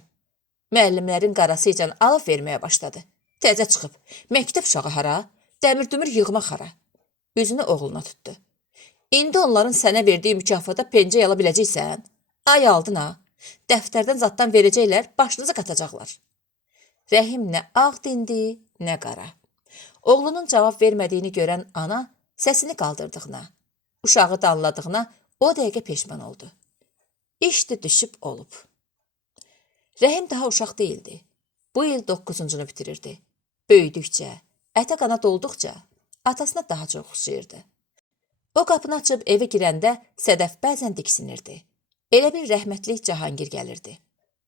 Müəllimlərin qarası ilə alıb verməyə başladı. Təzə çıxıb. Məktəb uşağı hara? Dəmir-dümür yığmaq hara? Üzünü oğluna tutdu. İndi onların sənə verdiyi mükafata pencək ala biləcəksən? Ay aldın ha. Dəftərdən zaddan verəcəklər, başınızı qatacaqlar. Rəhim nə ağ dindi, nə qara. Oğlunun cavab vermədiyini görən ana səsini qaldırdığına, uşağı danladığına o dəqiqə peşman oldu. İşdi düşüb olub. Rəhim daha uşaq deyildi. Bu il 9-cunu bitirirdi. Böyüdükcə, ətə qana dolduqca atasına daha çox oxşayırdı. O qapını açıb evə girəndə Sədəf bəzən diksinirdi. Elə bir rəhmətlik Cahangir gəlirdi.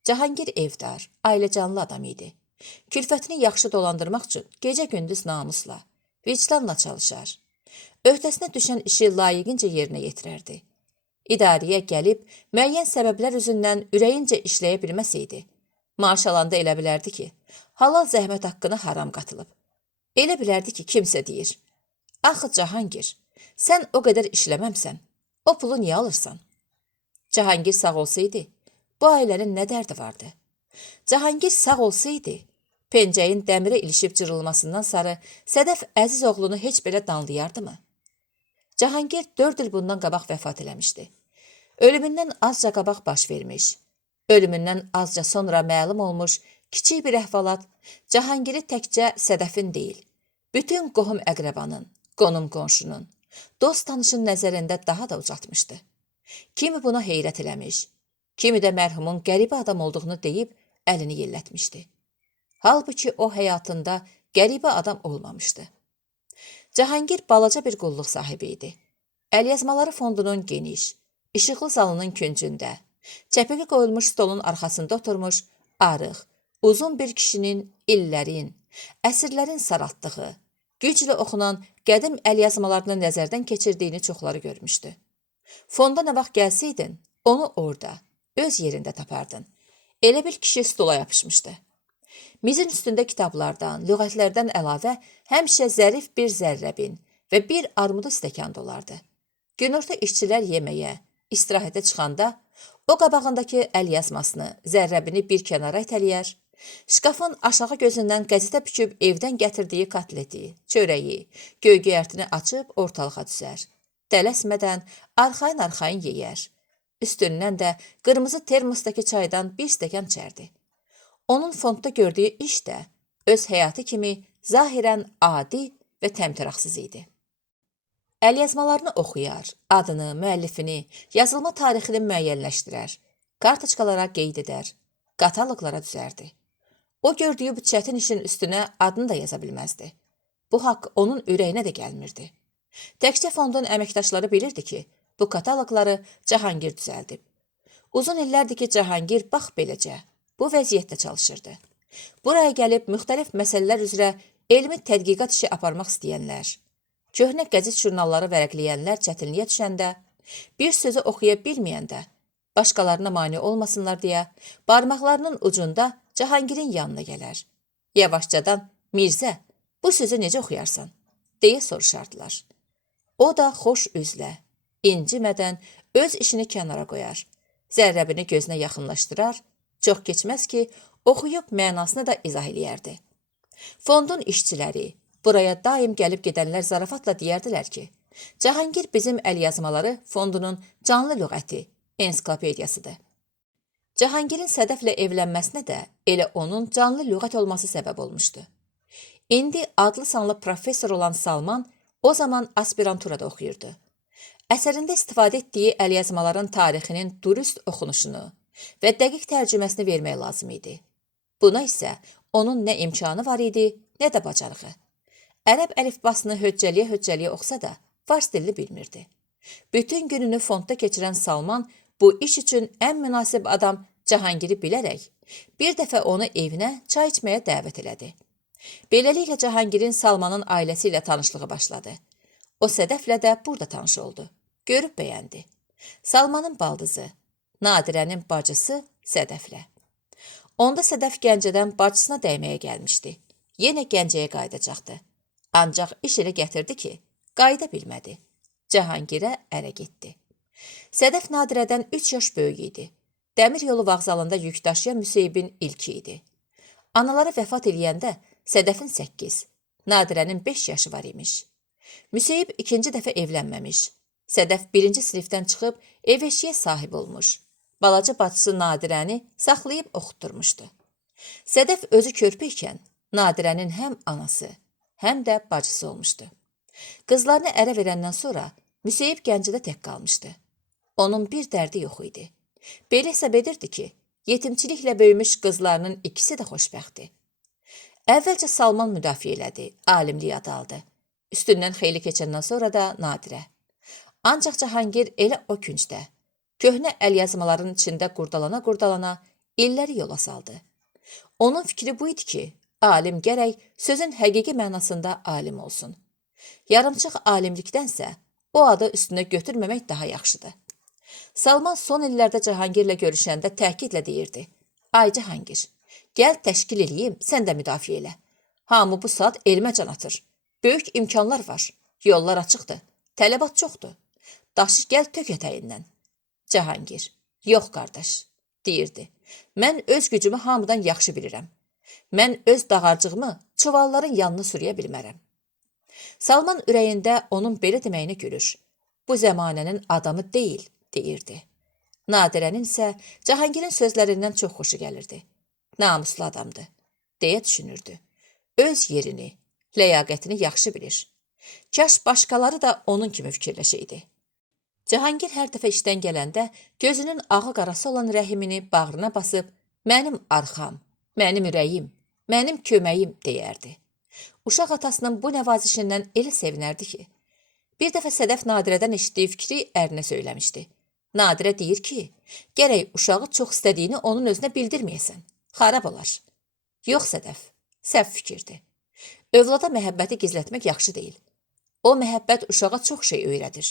Cahangir evdar, ailəcanlı adam idi. Külfətini yaxşı dolandırmaq üçün gecə-gündüz namusla, vicdanla çalışar. Öhdəsinə düşən işi layiqincə yerinə yetirərdi. İdarəyə gəlib, müəyyən səbəblər üzündən ürəyincə işləyə bilməsəydi, maaş alanda elə bilərdi ki, halal zəhmət haqqını haram qatılıb. Elə bilərdi ki, kimsə deyir, axı Cahangir, sən o qədər işləməmsən, o pulu niyə alırsan? Cahangir sağ olsaydı, bu ailənin nə dərdi vardı? Cahangir sağ olsaydı, pencəyin dəmirə ilişib cırılmasından sarı Sədəf Əziz oğlunu heç belə danlayardı mı? Cahangir 4 il bundan qabaq vəfat eləmişdi. Ölümündən azca qabaq baş vermiş. Ölümündən azca sonra məlum olmuş kiçik bir əhvalat Cahangiri təkcə Sədəfin deyil, bütün qohum əqrəbanın, qonum qonşunun, dost tanışın nəzərində daha da ucatmışdı. Kimi buna heyrət eləmiş, kimi də mərhumun qəribə adam olduğunu deyib əlini yellətmişdi. Halbuki o həyatında qəribə adam olmamışdı. Cahangir balaca bir qulluq sahibi idi. Əlyazmaları fondunun geniş, işıqlı salonun küncündə, çəpəqi qoyulmuş stolun arxasında oturmuş, arıq, uzun bir kişinin illərin, əsrlərin saraltdığı, güclə oxunan qədim əlyazmalarını nəzərdən keçirdiyini çoxları görmüşdü. Fonda nə vaxt gəlsəydin, onu orada, öz yerində tapardın. Elə bil kişi stola yapışmışdı. Mizin üstündə kitablardan, lüğətlərdən əlavə həmişə zərif bir zərrəbin və bir armudu stəkan dolardı. Günorta işçilər yeməyə, istirahətə çıxanda o qabağındakı əl yazmasını, zərrəbini bir kənara itələyər, şkafın aşağı gözündən qəzetə büküb evdən gətirdiyi kotleti, çörəyi, göygöyərtini açıb ortalığa düzər. Tələsmədən arxayın-arxayın yeyər. Üstündən də qırmızı termosdakı çaydan bir stəkan içərdi. Onun fondda gördüyü iş də öz həyatı kimi zahirən adi və təmtəraqsız idi. Əlyazmalarını oxuyar, adını, müəllifini, yazılma tarixini müəyyənləşdirər, kartoçkalara qeyd edər, kataloqlara düzərdi. O gördüyü bu çətin işin üstünə adını da yaza bilməzdi. Bu haqq onun ürəyinə də gəlmirdi. Təkcə fondun əməkdaşları bilirdi ki, bu kataloqları Cahangir düzəldib. Uzun illərdir ki, Cahangir bax beləcə, bu vəziyyətdə çalışırdı. Buraya gəlib müxtəlif məsələlər üzrə elmi tədqiqat işi aparmaq istəyənlər, köhnə qəzet jurnalları vərəqləyənlər çətinliyə düşəndə, bir sözü oxuya bilməyəndə, başqalarına mane olmasınlar deyə, barmaqlarının ucunda Cahangirin yanına gələr. Yavaşcadan, Mirzə, bu sözü necə oxuyarsan? Deyə soruşardılar. O da xoş üzlə, incimədən öz işini kənara qoyar, zərrəbini gözünə yaxınlaşdırar, çox keçməz ki, oxuyub mənasını da izah eləyərdi. Fondun işçiləri, buraya daim gəlib gedənlər zarafatla deyərdilər ki, Cahangir bizim əlyazmaları fondunun canlı lüğəti, ensiklopediyasıdır. Cahangirin Sədəflə evlənməsinə də elə onun canlı lüğət olması səbəb olmuşdu. İndi adlı sanlı professor olan Salman o zaman aspiranturada oxuyurdu. Əsərində istifadə etdiyi əlyazmaların tarixinin dürüst oxunuşunu və dəqiq tərcüməsini vermək lazım idi. Buna isə onun nə imkanı var idi, nə də bacarığı. Ərəb əlifbasını höccəliyə oxusa da, fars dilini bilmirdi. Bütün gününü fondda keçirən Salman bu iş üçün ən münasib adam Cahangiri bilərək, bir dəfə onu evinə çay içməyə dəvət elədi. Beləliklə Cahangirin Salmanın ailəsi ilə tanışlığı başladı. O Sədəflə də burada tanış oldu. Görüb bəyəndi. Salmanın baldızı, Nadirənin bacısı Sədəflə. Onda Sədəf Gəncədən bacısına dəyməyə gəlmişdi. Yenə Gəncəyə qayıdacaqdı. Ancaq iş elə gətirdi ki, qayıda bilmədi. Cahangirə ərə getdi. Sədəf Nadirədən 3 yaş böyük idi. Dəmir yolu vağzalında yük daşıyan Müseyibin ilki idi. Anaları vəfat eləyəndə Sədəfin 8, Nadirənin 5 yaşı var imiş. Müseyib ikinci dəfə evlənməmiş. Sədəf birinci sinifdən çıxıb ev eşiyə sahib olmuş. Balaca bacısı Nadirəni saxlayıb oxutturmuşdu. Sədəf özü körpə ikən Nadirənin həm anası, həm də bacısı olmuşdu. Qızlarını ərə verəndən sonra Müseyib Gəncədə tək qalmışdı. Onun bir dərdi yox idi. Belə hesab edirdi ki, yetimçiliklə böyümüş qızlarının ikisi də xoşbəxtdir. Əvvəlcə Salman müdafiə elədi, alimlik adı aldı. Üstündən xeyli keçəndən sonra da Nadirə. Ancaq Cahangir elə o küncdə, köhnə əlyazmaların içində qurdalana-qurdalana illəri yola saldı. Onun fikri bu idi ki, alim gərək sözün həqiqi mənasında alim olsun. Yarımçıq alimlikdənsə o adı üstünə götürməmək daha yaxşıdır. Salman son illərdə Cahangirlə görüşəndə təkidlə deyirdi. Ay Cahangir, gəl təşkil eləyim, sən də müdafiə elə. Hamı bu saat elmə can atır. Böyük imkanlar var. Yollar açıqdır. Tələbat çoxdur. Daşı gəl tök ətəyindən. Cahangir, yox qardaş, deyirdi. Mən öz gücümü hamıdan yaxşı bilirəm. Mən öz dağarcığımı çuvalların yanına sürüyə bilmərəm. Salman ürəyində onun belə deməyinə gülür. Bu zəmanənin adamı deyil, deyirdi. Nadirənin isə Cahangirin sözlərindən çox xoşu gəlirdi. Namuslu adamdır, deyə düşünürdü. Öz yerini, ləyaqətini yaxşı bilir. Kaş başqaları da onun kimi fikirləşəydi. Cahangir hər dəfə işdən gələndə gözünün ağı qarası olan Rəhimini bağrına basıb, mənim arxam, mənim ürəyim, mənim köməyim deyərdi. Uşaq atasının bu nəvazişindən elə sevinərdi ki, bir dəfə Sədəf Nadirədən eşitdiyi fikri ərinə söyləmişdi. Nadirə deyir ki, gərək uşağı çox istədiyini onun özünə bildirməyəsən, xarab olar. Yox Sədəf, səhv fikirdir. Övlada məhəbbəti gizlətmək yaxşı deyil. O məhəbbət uşağa çox şey öyrədir.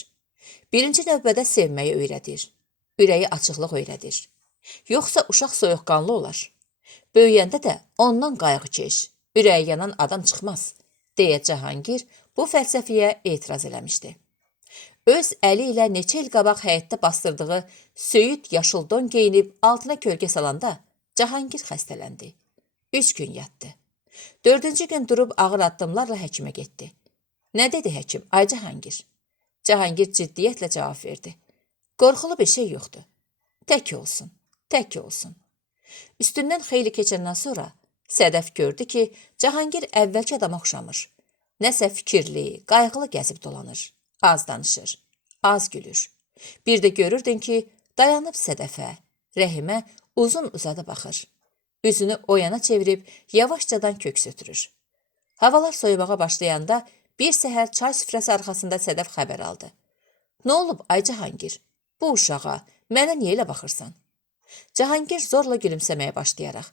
Birinci növbədə sevməyi öyrədir. Ürəyi açıqlıq öyrədir. Yoxsa uşaq soyuqqanlı olar. Böyüyəndə də ondan qayğı keş, ürəyi yanan adam çıxmaz, deyə Cahangir bu fəlsəfiyə etiraz eləmişdi. Öz əli ilə neçə il qabaq həyətdə bastırdığı söyüd yaşıl don geyinib altına kölgə salanda Cahangir xəstələndi. 3 gün yatdı. 4-cü gün durub ağır addımlarla həkimə getdi. Nə dedi həkim? Ay Cahangir. Cahangir ciddiyyətlə cavab verdi. Qorxulu bir şey yoxdur. Tək olsun, tək olsun. Üstündən xeyli keçəndən sonra Sədəf gördü ki, Cahangir əvvəlki adama oxşamır. Nəsə fikirli, qayğılı gəzib dolanır. Az danışır, az gülür. Bir də görürdün ki, dayanıb Sədəfə, Rəhimə uzun-uzadı baxır. Üzünü o yana çevirib yavaşcadan köks ötürür. Havalar soyumağa başlayanda bir səhər çay süfrəsi arxasında Sədəf xəbər aldı. Nə olub ay Cahangir? Bu uşağa mənə niyə elə baxırsan? Cahangir zorla gülümsəməyə başlayaraq.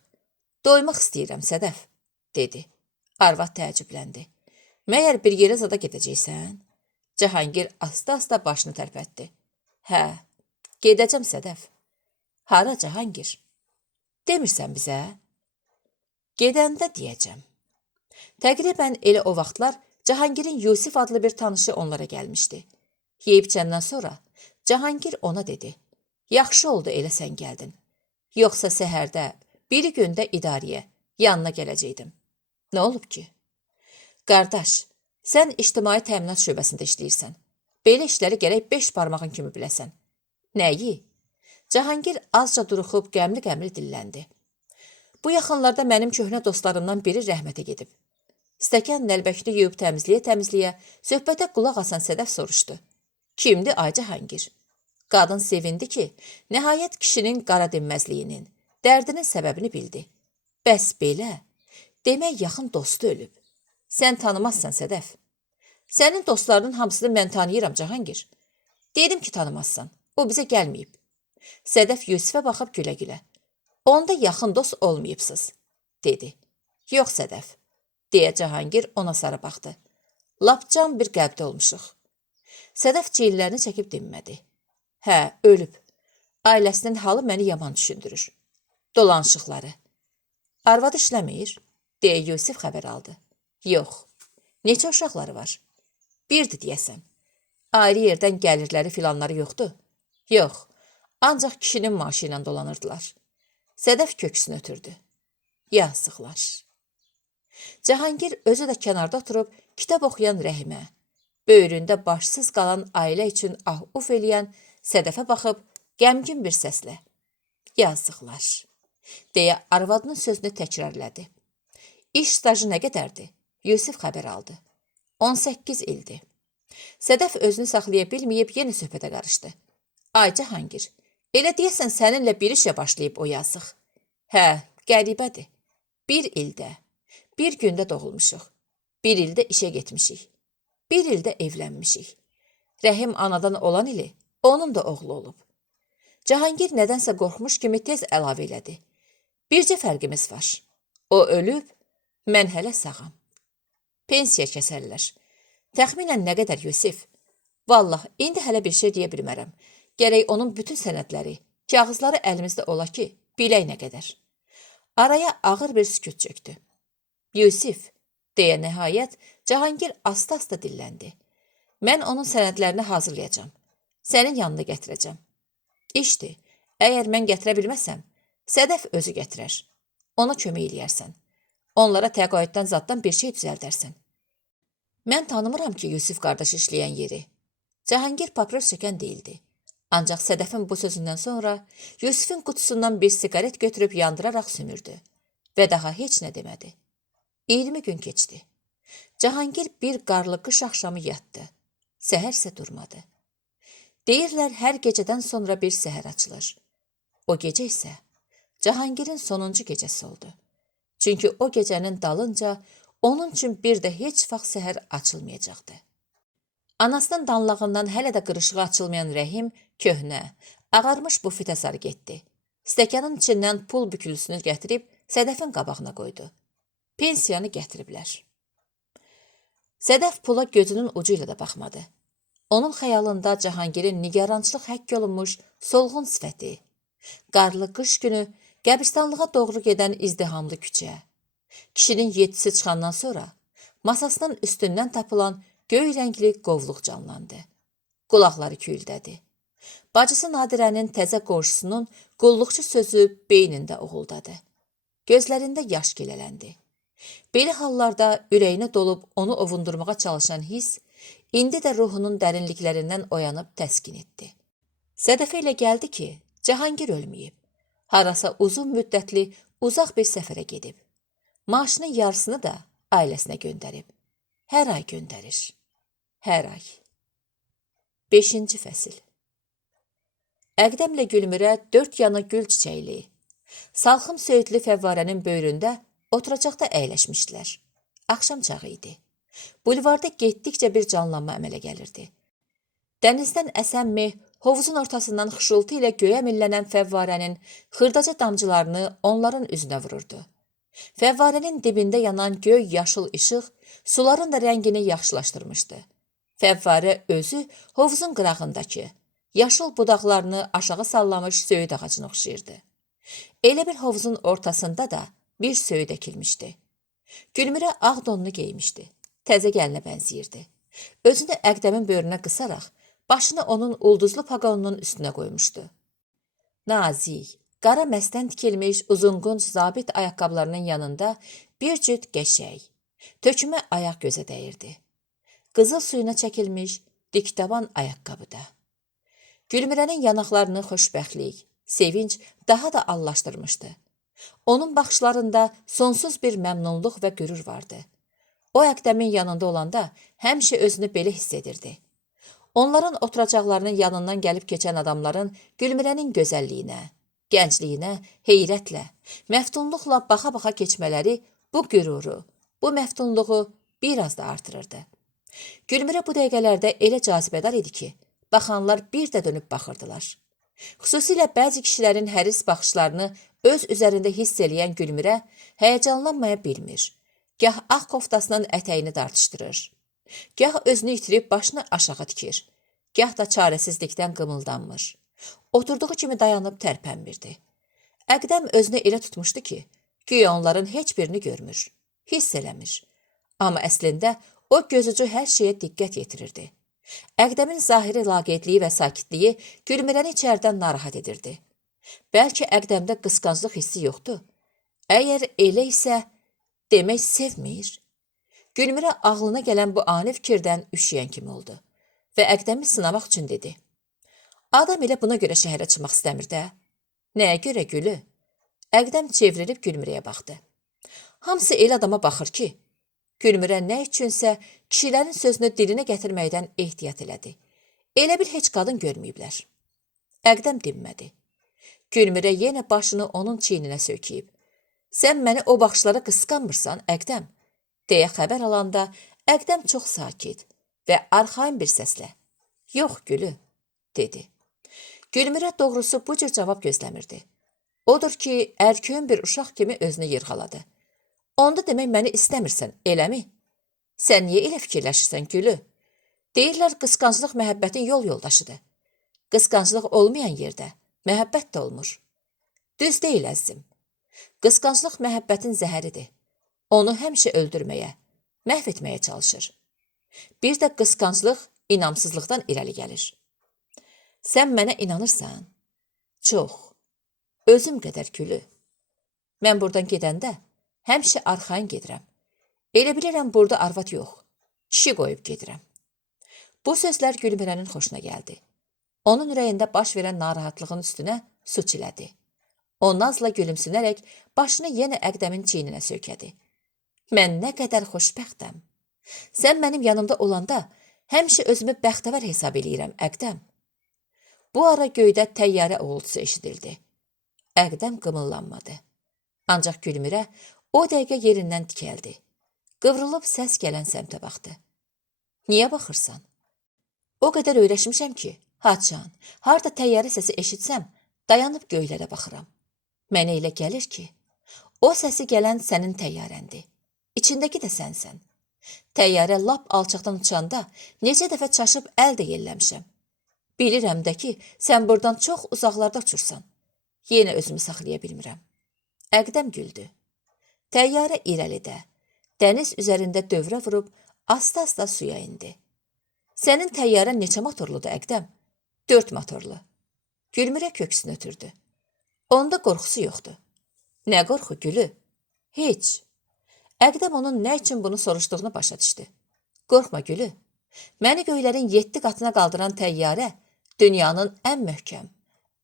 Doymaq istəyirəm Sədəf, dedi. Arvad təəccübləndi. Məyər bir yerə zada gedəcəksən? Cahangir asta-asta başını tərpətdi. Hə, gedəcəm Sədəf. Hara Cahangir? Demirsən bizə? Gedəndə deyəcəm. Təqribən elə o vaxtlar Cahangirin Yusif adlı bir tanışı onlara gəlmişdi. Yeyib içəndən sonra Cahangir ona dedi. Yaxşı oldu elə sən gəldin. Yoxsa səhərdə, biri gündə idarəyə, yanına gələcəkdim. Nə olub ki? Qardaş, sən ictimai təminat şöbəsində işləyirsən. Belə işləri gərək 5 barmağın kimi biləsən. Nəyi? Cahangir azca duruxub qəmli-qəmli dilləndi. Bu yaxınlarda mənim köhnə dostlarımdan biri rəhmətə gedib. Stəkan nəlbəkini yuyub təmizləyə-təmizləyə söhbətə qulaq asan Sədəf soruşdu. Kimdir ay Cahangir? Qadın sevindi ki, nəhayət kişinin qara dinməzliyinin, dərdinin səbəbini bildi. Bəs belə, demək yaxın dostu ölüb. Sən tanımazsan Sədəf. Sənin dostlarının hamısını mən tanıyıram Cahangir. Dedim ki tanımazsan, o bizə gəlməyib. Sədəf Yusifə baxıb gülə-gülə. Onda yaxın dost olmayıbsız, dedi. Yox Sədəf, deyə Cahangir ona sarı baxdı. Lap can bir qəlbdə olmuşuq. Sədəf çiyinlərini çəkib dinmədi. Hə, ölüb. Ailəsinin halı məni yaman düşündürür. Dolanışıqları. Arvad işləmir, deyə Yusif xəbər aldı. Yox. Neçə uşaqları var? Birdir deyəsən. Ayrı yerdən gəlirləri filanları yoxdur? Yox. Ancaq kişinin maaşı ilə dolanırdılar. Sədəf köksünü ötürdü. Yazıqlar. Cahangir özü də kənarda oturub kitab oxuyan Rəhimə, böyründə başsız qalan ailə üçün ah-uf eləyən Sədəfə baxıb qəmgin bir səslə yazıqlar, deyə arvadının sözünü təkrarladı. İş stajı nə qədərdir? Yusif xəbər aldı. 18 ildir. Sədəf özünü saxlaya bilməyib yenə söhbətə qarışdı. Ay Cahangir, elə deyəsən səninlə bir işə başlayıb o yazıq. Hə, qəribədir. Bir ildə, bir gündə doğulmuşuq. Bir ildə işə getmişik. Bir ildə evlənmişik. Rəhim anadan olan ili onun da oğlu olub. Cahangir nədənsə qorxmuş kimi tez əlavə elədi. Bircə fərqimiz var. O ölüb, mən hələ sağam. Pensiya kəsərlər. Təxminən nə qədər Yusif? Vallah, indi hələ bir şey deyə bilmərəm. Gərək onun bütün sənədləri, kağızları əlimizdə ola ki, bilək nə qədər. Araya ağır bir sükut çöktü. Yusif, deyə nəhayət Cahangir asta-asta dilləndi. Mən onun sənədlərini hazırlayacağam. Sənin yanına gətirəcəm. İşdir, əgər mən gətirə bilməsəm, Sədəf özü gətirər. Ona kömək eləyərsən. Onlara təqaüddən zaddan bir şey düzəldərsən. Mən tanımıram ki, Yusif qardaş işləyən yeri. Cahangir papros çəkən deyildi. Ancaq Sədəfin bu sözündən sonra Yusifin qutusundan bir siqaret götürüb yandıraraq sümürdü və daha heç nə demədi. 20 gün keçdi. Cahangir bir qarlı qış axşamı yatdı. Səhərsə durmadı. Deyirlər, hər gecədən sonra bir səhər açılır. O gecə isə Cahangirin sonuncu gecəsi oldu. Çünki o gecənin dalınca onun üçün bir də heç vaxt səhər açılmayacaqdı. Anasının danlağından hələ də qırışığı açılmayan Rəhim köhnə, ağarmış bufetə sarı getdi. Stəkanın içindən pul bükülüsünü gətirib Sədəfin qabağına qoydu. Pensiyanı gətiriblər. Sədəf pula gözünün ucu ilə də baxmadı. Onun xəyalında Cahangirin nigarançılıq həkk olunmuş solğun sifəti, qarlı qış günü qəbristanlığa doğru gedən izdihamlı küçə, kişinin yedisi çıxandan sonra masasının üstündən tapılan göy rəngli qovluq canlandı. Qulaqları küyüldədi. Bacısı Nadirənin təzə qonşusunun qulluqçu sözü beynində uğuldadı. Gözlərində yaş gilələndi. Belə hallarda ürəyinə dolub onu ovundurmağa çalışan his, indi də ruhunun dərinliklərindən oyanıb təskin etdi. Sədəfə ilə gəldi ki, Cahangir ölməyib. Harasa uzun müddətli, uzaq bir səfərə gedib. Maaşının yarısını da ailəsinə göndərib. Hər ay göndərir. Hər ay. 5-ci fəsil. Əqdəmlə Gülmürə 4 yanı gül çiçəkli, salxım söyüdlü fəvvarənin böyründə oturacaqda əyləşmişdilər. Axşam çağı idi. Bulvarda getdikcə bir canlanma əmələ gəlirdi. Dənizdən əsən meh hovuzun ortasından xışıltı ilə göyə millənən fəvvarənin xırdaca damcılarını onların üzünə vururdu. Fəvvarənin dibində yanan göy yaşıl işıq suların da rəngini yaxşılaşdırmışdı. Fəvvarə özü hovuzun qırağındakı yaşıl budaqlarını aşağı sallamış söyüd ağacına oxşayırdı. Elə bir hovuzun ortasında da bir söyüd əkilmişdi. Gülmürə ağ donunu geymişdi. Təzə gəlinə bənziyirdi. Özünü Əqdəmin böyrünə qısaraq, başını onun ulduzlu paqonunun üstünə qoymuşdu. Nazik, qara məsdən tikilmiş uzunqunc zabit ayaqqabılarının yanında bir cüt qəşəng, tökmə ayaq gözə dəyirdi. Qızıl suyuna çəkilmiş diktaban ayaqqabıda. Gülmürənin yanaqlarını xoşbəxtlik, sevinç daha da allaşdırmışdı. Onun baxışlarında sonsuz bir məmnunluq və qürur vardı. O Əqdəmin yanında olanda həmişə özünü belə hiss edirdi. Onların oturacaqlarının yanından gəlib keçən adamların Gülmürənin gözəlliyinə, gəncliyinə heyrətlə, məftunluqla baxa-baxa keçmələri bu qüruru, bu məftunluğu biraz da artırırdı. Gülmürə bu dəqiqələrdə elə cazibədar idi ki, baxanlar bir də dönüb baxırdılar. Xüsusilə bəzi kişilərin həris baxışlarını öz üzərində hiss eləyən Gülmürə həyəcanlanmaya bilmir. Gah ağ koftasının ətəyini dartışdırır. Gah özünü itirib başını aşağı tikir. Gah da çarəsizlikdən qımıldanmır. Oturduğu kimi dayanıb tərpənmirdi. Əqdəm özünü elə tutmuşdu ki, güya onların heç birini görmür, hiss eləmir. Amma əslində o gözücü hər şeyə diqqət yetirirdi. Əqdəmin zahiri laqeydliyi və sakitliyi Gülmirəni içərdən narahat edirdi. Bəlkə Əqdəmdə qısqanclıq hissi yoxdur. Əgər elə isə, demək sevmir. Gülmirə ağlına gələn bu ani fikirdən üşüyən kimi oldu və Əqdəmi sınamaq üçün dedi. Adam elə buna görə şəhərə çıxmaq istəmir də. Nəyə görə Gülü? Əqdəm çevrilib Gülmirəyə baxdı. Hamısı elə adama baxır ki, Gülmirə nə üçünsə kişilərin sözünü dilinə gətirməkdən ehtiyat elədi. Elə bil heç qadın görməyiblər. Əqdəm dinmədi. Gülmirə yenə başını onun çiyninə söküyüb. Sən məni o baxışlara qısqanmırsan, Əqdəm, deyə xəbər alanda Əqdəm çox sakit və arxain bir səslə, yox Gülü, dedi. Gülmirə doğrusu bu cür cavab gözləmirdi. Odur ki, ərköyün bir uşaq kimi özünü yırğaladı. Onda demək məni istəmirsən, eləmi? Sən niyə elə fikirləşirsən Gülü? Deyirlər, qısqanclıq məhəbbətin yol yoldaşıdır. Qısqanclıq olmayan yerdə məhəbbət də olmur. Düz deyil əzizim. Qısqanclıq məhəbbətin zəhəridir. Onu həmişə öldürməyə, məhv etməyə çalışır. Bir də qısqanclıq inamsızlıqdan irəli gəlir. Sən mənə inanırsan? Çox. Özüm qədər Gülü. Mən buradan gedəndə həmişə arxain gedirəm. Elə bilirəm burada arvad yox, kişi qoyub gedirəm. Bu sözlər Gülmirənin xoşuna gəldi. Onun ürəyində baş verən narahatlığın üstünə su çilədi. O nazla gülümsünərək başını yenə Əqdəmin çiyninə sökədi. Mən nə qədər xoşbəxtəm. Sən mənim yanımda olanda həmişə özümü bəxtəvər hesab eləyirəm, Əqdəm. Bu ara göydə təyyarə uğultusu eşidildi. Əqdəm qımıllanmadı. Ancaq Gülmirə o dəqiqə yerindən dikəldi. Qıvrılıb səs gələn səmtə baxdı. Niyə baxırsan? O qədər öyrəşmişəm ki, haçan, harda təyyarə səsi eşitsəm, dayanıb göylərə baxıram. Mənə elə gəlir ki, o səsi gələn sənin təyyarəndir. İçindəki də sənsən. Təyyarə lap alçaqdan uçanda necə dəfə çaşıb əl də yelləmişəm. Bilirəm də ki, sən buradan çox uzaqlarda uçursan. Yenə özümü saxlaya bilmirəm. Əqdəm güldü. Təyyarə irəlidə, dəniz üzərində dövrə vurub, asta-asta suya indi. Sənin təyyarən neçə motorludur, Əqdəm? 4 motorlu. Gülmirə köksünü ötürdü. Onda qorxusu yoxdur. Nə qorxu, Gülü? Heç. Əqdəm onun nə üçün bunu soruşduğunu başa düşdü. Qorxma, Gülü. Məni göylərin 7 qatına qaldıran təyyarə dünyanın ən möhkəm,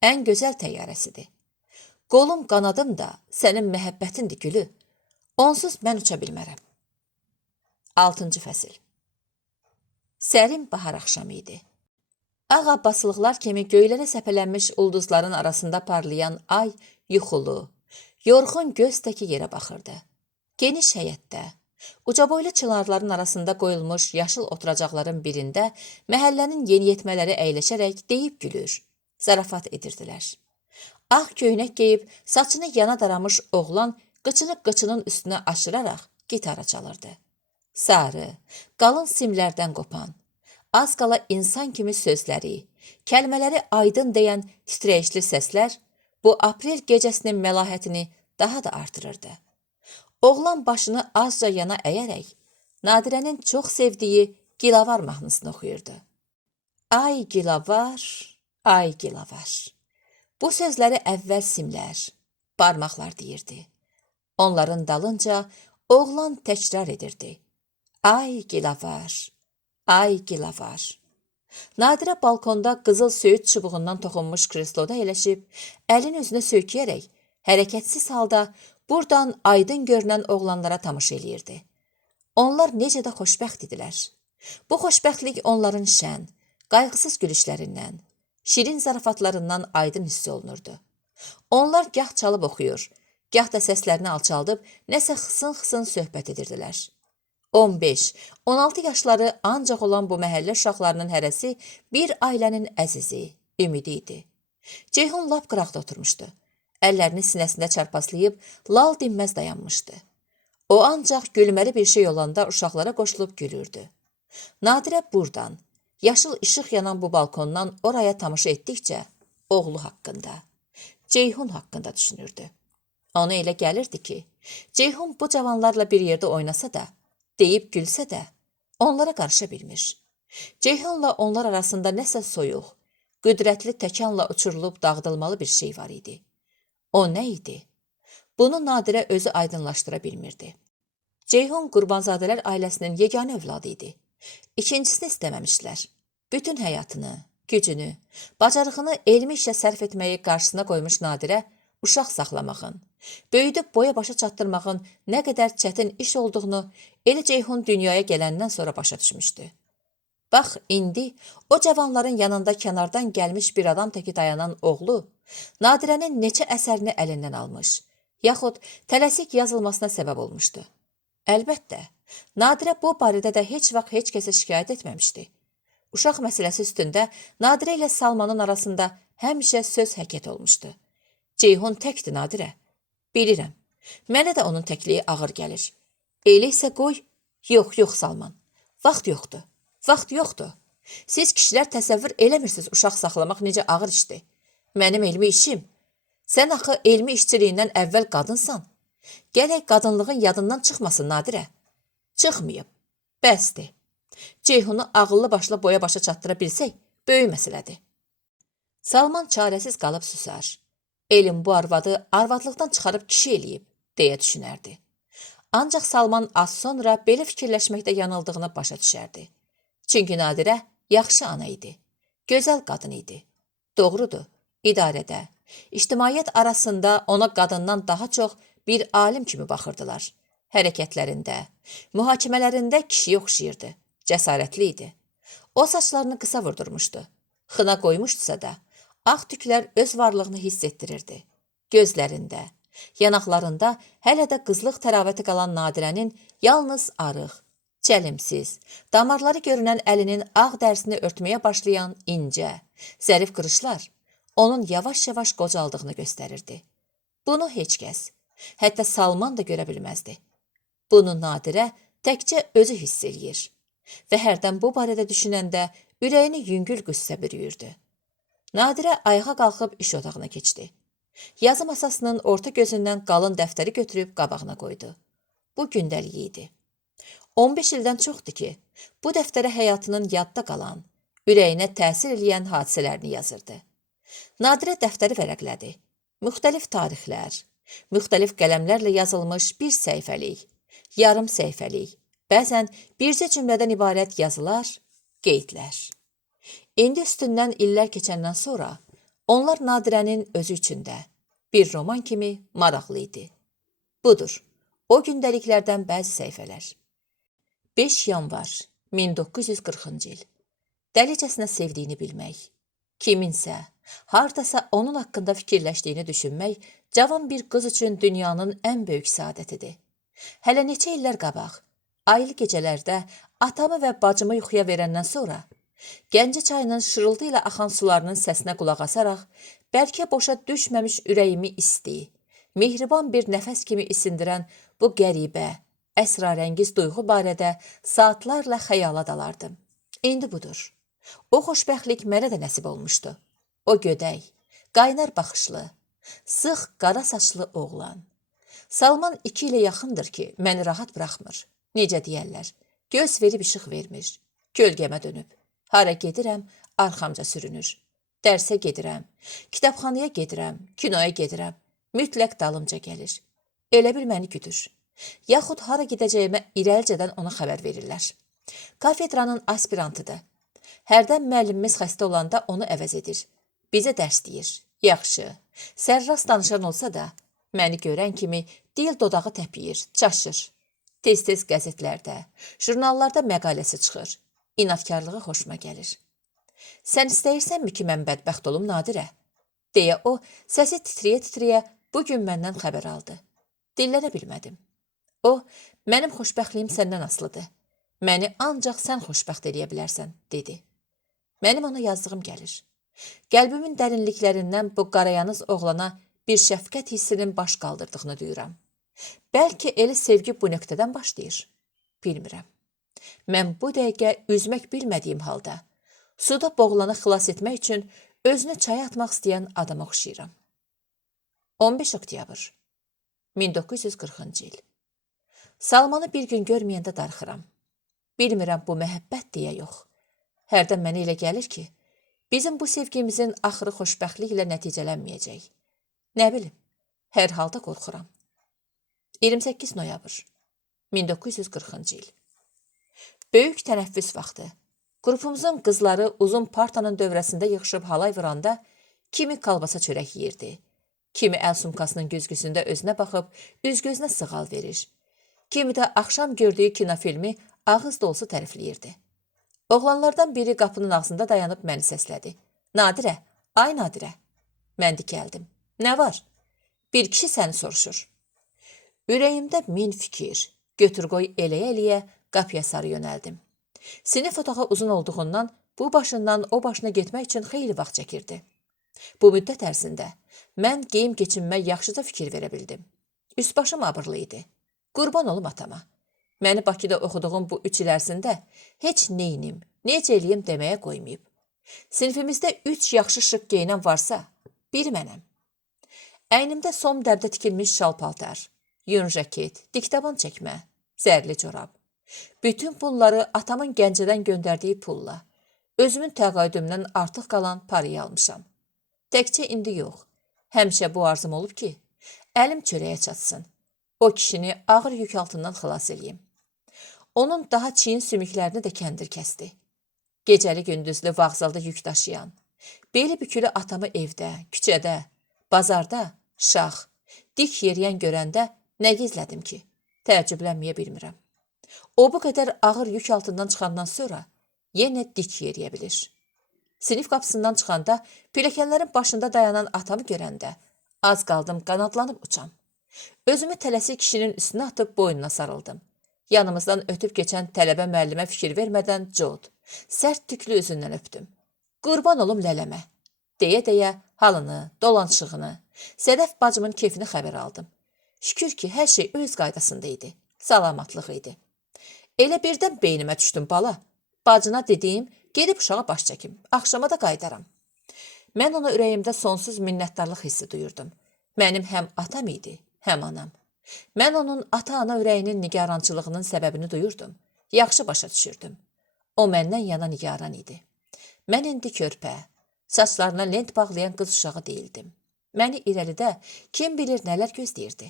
ən gözəl təyyarəsidir. Qolum, qanadım da sənin məhəbbətindir, Gülü. Onsuz mən uça bilmərəm. 6-cı fəsil. Sərin bahar axşamı idi. Ağ abbasılıqlar kimi göylərə səpələnmiş ulduzların arasında parlayan ay yuxulu, yorğun göz təki yerə baxırdı. Geniş həyətdə, ucaboylu çınarların arasında qoyulmuş yaşıl oturacaqların birində məhəllənin yeniyetmələri əyləşərək deyib gülür, zarafat edirdilər. Ağ köynək geyib, saçını yana daramış oğlan qıçını qıçının üstünə aşıraraq gitara çalırdı. Sarı, qalın simlərdən qopan, az qala insan kimi sözləri, kəlmələri aydın deyən titrəyişli səslər bu aprel gecəsinin məlahətini daha da artırırdı. Oğlan başını azca yana əyərək, Nadirənin çox sevdiyi Gilavar mahnısını oxuyurdu. Ay Gilavar, ay Gilavar. Bu sözləri əvvəl simlər, barmaqlar deyirdi. Onların dalınca oğlan təkrar edirdi. Ay Gilavar, ay Gilavar. Nadirə balkonda qızıl söyüd çubuğundan toxunmuş kresloda əyləşib, əlin üzünə söykəyərək, hərəkətsiz halda buradan aydın görünən oğlanlara tamaşa eləyirdi. Onlar necə də xoşbəxt idilər. Bu xoşbəxtlik onların şən, qayğısız gülüşlərindən, şirin zarafatlarından aydın hiss olunurdu. Onlar gah çalıb oxuyur, gah da səslərini alçaldıb nəsə xısın-xısın söhbət edirdilər. 15-16 yaşları ancaq olan bu məhəllə uşaqlarının hərəsi bir ailənin əzizi, ümidi idi. Ceyhun lap qıraqda oturmuşdu. Əllərini sinəsində çarpaslayıb lal dinməz dayanmışdı. O ancaq gülməli bir şey olanda uşaqlara qoşulub gülürdü. Nadirə buradan, yaşıl işıq yanan bu balkondan oraya tamaşa etdikcə oğlu haqqında, Ceyhun haqqında düşünürdü. Ona elə gəlirdi ki, Ceyhun bu cavanlarla bir yerdə oynasa da, deyib gülsə də, onlara qarışa bilmir. Ceyhunla onlar arasında nəsə soyuq, qüdrətli təkanla uçurulub dağıdılmalı bir şey var idi. O nə idi? Bunu Nadirə özü aydınlaşdıra bilmirdi. Ceyhun Qurbanzadələr ailəsinin yeganə övladı idi. İkincisini istəməmişlər. Bütün həyatını, gücünü, bacarığını elmi işə sərf etməyi qarşısına qoymuş Nadirə uşaq saxlamağın, böyüdüb boya başa çatdırmağın nə qədər çətin iş olduğunu elə Ceyhun dünyaya gələndən sonra başa düşmüşdü. Bax, indi o cavanların yanında kənardan gəlmiş bir adam təki dayanan oğlu, Nadirənin neçə əsərini əlindən almış, yaxud tələsik yazılmasına səbəb olmuşdu. Əlbəttə, Nadirə bu barədə də heç vaxt heç kəsə şikayət etməmişdi. Uşaq məsələsi üstündə Nadirə ilə Salmanın arasında həmişə söz həkət olmuşdu. Ceyhun təkdir Nadirə. Bilirəm, mənə də onun təkliyi ağır gəlir. Elə isə qoy, yox Salman, vaxt yoxdur. Vaxt yoxdur. Siz kişilər təsəvvür eləmirsiniz uşaq saxlamaq necə ağır işdir. Mənim elmi işim. Sən axı elmi işçiliyindən əvvəl qadınsan. Gələk qadınlığın yadından çıxmasın Nadirə. Çıxmayıb. Bəsdir. Ceyhunu ağıllı başla boya başa çatdıra bilsək, böyük məsələdir. Salman çarəsiz qalıb susar. Elm bu arvadı arvadlıqdan çıxarıb kişi eləyib, deyə düşünərdi. Ancaq Salman az sonra belə fikirləşməkdə yanıldığını başa düşərdi. Çünki Nadirə yaxşı ana idi, gözəl qadın idi. Doğrudur, idarədə, ictimaiyyət arasında ona qadından daha çox bir alim kimi baxırdılar. Hərəkətlərində, mühakimələrində kişiyə oxşayırdı, cəsarətli idi. O saçlarını qısa vurdurmuşdu. Xına qoymuşdusa da, ağ tüklər öz varlığını hiss etdirirdi. Gözlərində, yanaqlarında hələ də qızlıq təravəti qalan Nadirənin yalnız arıq, çəlimsiz, damarları görünən əlinin ağ dərsini örtməyə başlayan incə, zərif qırışlar onun yavaş-yavaş qocaldığını göstərirdi. Bunu heç kəs, hətta Salman da görə bilməzdi. Bunu Nadirə təkcə özü hiss eləyir və hərdən bu barədə düşünəndə ürəyini yüngül qüssə bürüyürdü. Nadirə ayağa qalxıb iş otağına keçdi. Yazı masasının orta gözündən qalın dəftəri götürüb qabağına qoydu. Bu gündəliyi idi. 15 ildən çoxdur ki, bu dəftərə həyatının yadda qalan, ürəyinə təsir eləyən hadisələrini yazırdı. Nadirə dəftəri vərəqlədi. Müxtəlif tarixlər, müxtəlif qələmlərlə yazılmış bir səhifəlik, yarım səhifəlik, bəzən bircə cümlədən ibarət yazılar, qeydlər. İndi üstündən illər keçəndən sonra onlar Nadirənin özü üçün də bir roman kimi maraqlı idi. Budur, o gündəliklərdən bəzi səhifələr. 5 yanvar 1940-cı il. Dəlicəsinə sevdiyini bilmək, kiminsə, hardasa onun haqqında fikirləşdiyini düşünmək cavan bir qız üçün dünyanın ən böyük saadətidir. Hələ neçə illər qabaq, aylı gecələrdə atamı və bacımı yuxuya verəndən sonra, Gəncə çayının şırıltı ilə axan sularının səsinə qulaq asaraq, bəlkə boşa düşməmiş ürəyimi isti, mehriban bir nəfəs kimi isindirən bu qəribə, əsrarəngiz duyğu barədə saatlarla xəyala dalardım. İndi budur. O xoşbəxtlik mənə də nəsib olmuşdu. O gödək, qaynar baxışlı, sıx qara saçlı oğlan. Salman 2 ilə yaxındır ki, məni rahat buraxmır. Necə deyərlər, göz verib işıq vermir, kölgəmə dönüb. Hara gedirəm, arxamca sürünür. Dərsə gedirəm, kitabxanaya gedirəm, kinoya gedirəm, mütləq dalımca gəlir. Elə bil məni güdür. Yaxud hara gedəcəyimə irəlcədən ona xəbər verirlər. Kafedranın aspirantıdır. Hərdən müəllimimiz xəstə olanda onu əvəz edir. Bizə dərs deyir. Yaxşı, sərrast danışan olsa da, məni görən kimi dil dodağı təpiyir, çaşır. Tez-tez qəzetlərdə, jurnallarda məqaləsi çıxır. İnatkarlığı xoşuma gəlir. Sən istəyirsənmi ki, mən bədbəxt olum, Nadirə? Deyə o, səsi titriyə-titriyə bugün məndən xəbər aldı. Dillənə bilmədim. O, mənim xoşbəxtliyim səndən asılıdır. Məni ancaq sən xoşbəxt eləyə bilərsən, dedi. Mənim ona yazdığım gəlir. Qəlbimin dərinliklərindən bu qarayanız oğlana bir şəfqət hissinin baş qaldırdığını duyuram. Bəlkə elə sevgi bu nöqtədən başlayır. Bilmirəm. Mən bu dəqiqə üzmək bilmədiyim halda, suda boğulanı xilas etmək üçün özünü çaya atmaq istəyən adama oxşayıram. 15 oktyabr 1940-cı il. Salmanı bir gün görməyəndə darıxıram. Bilmirəm bu məhəbbət deyə yox. Hərdən mənə elə gəlir ki, bizim bu sevgimizin axırı xoşbəxtliklə nəticələnməyəcək. Nə bilim, hər halda qorxuram. 28 noyabr 1940-cı il. Böyük tənəffüs vaxtı. Qrupumuzun qızları uzun partanın dövrəsində yığışıb halay vuranda kimi kalbasa çörək yeyirdi. Kimi əl sumkasının güzgüsündə özünə baxıb, üz-gözünə sığal verir. Kimi də axşam gördüyü kinofilmi ağız dolusu tərifləyirdi. Oğlanlardan biri qapının ağzında dayanıb məni səslədi. Nadirə, ay Nadirə. Mən dikəldim. Nə var? Bir kişi səni soruşur. Ürəyimdə min fikir, götür-qoy eləyə-eləyə qapıya sarı yönəldim. Sinif otağı uzun olduğundan bu başından o başına getmək üçün xeyli vaxt çəkirdi. Bu müddət ərzində mən geyim-keçinmə yaxşıca fikir verə bildim. Üst-başım abırlı idi. Qurban olum atama. Məni Bakıda oxuduğum bu 3 il ərzində heç neynim, necə eləyim deməyə qoymayıb. Sinifimizdə 3 yaxşı şık geyinən varsa, biri mənəm. Əynimdə som dərdə tikilmiş şal paltar, yun jaket, diktaban çəkmə, zərli corab. Bütün bunları atamın Gəncədən göndərdiyi pulla, özümün təqaüdümdən artıq qalan parayı almışam. Təkcə indi yox, həmişə bu arzum olub ki, əlim çörəyə çatsın. O kişini ağır yük altından xilas eləyim. Onun daha çiyin sümüklərini də kəndir kəsdi. Gecəli gündüzlü vağzalda yük daşıyan, beli bükülü atamı evdə, küçədə, bazarda, şax, dik yeriyən görəndə nə gizlədim ki, təəccüblənməyə bilmirəm. O bu qədər ağır yük altından çıxandan sonra yenə dik yeriyə bilir. Sinif qapısından çıxanda pilləkənlərin başında dayanan atamı görəndə az qaldım qanadlanıb uçam. Özümü tələsik kişinin üstünə atıb boynuna sarıldım. Yanımızdan ötüb keçən tələbə müəllimə fikir vermədən cod, sərt tüklü üzündən öpdüm. Qurban olum lələmə, deyə-deyə halını, dolanışığını, Sədəf bacımın keyfini xəbər aldım. Şükür ki, hər şey öz qaydasında idi, salamatlıq idi. Elə birdən beynimə düşdüm bala. Bacına dediyim, gedib uşağa baş çəkim, axşama da qaydaram. Mən ona ürəyimdə sonsuz minnətdarlıq hissi duyurdum. Mənim həm atam idi, həm anam. Mən onun ata-ana ürəyinin nigarançılığının səbəbini duyurdum. Yaxşı başa düşürdüm. O məndən yana nigaran idi. Mən indi körpə, saçlarına lent bağlayan qız uşağı deyildim. Məni irəlidə kim bilir nələr gözləyirdi.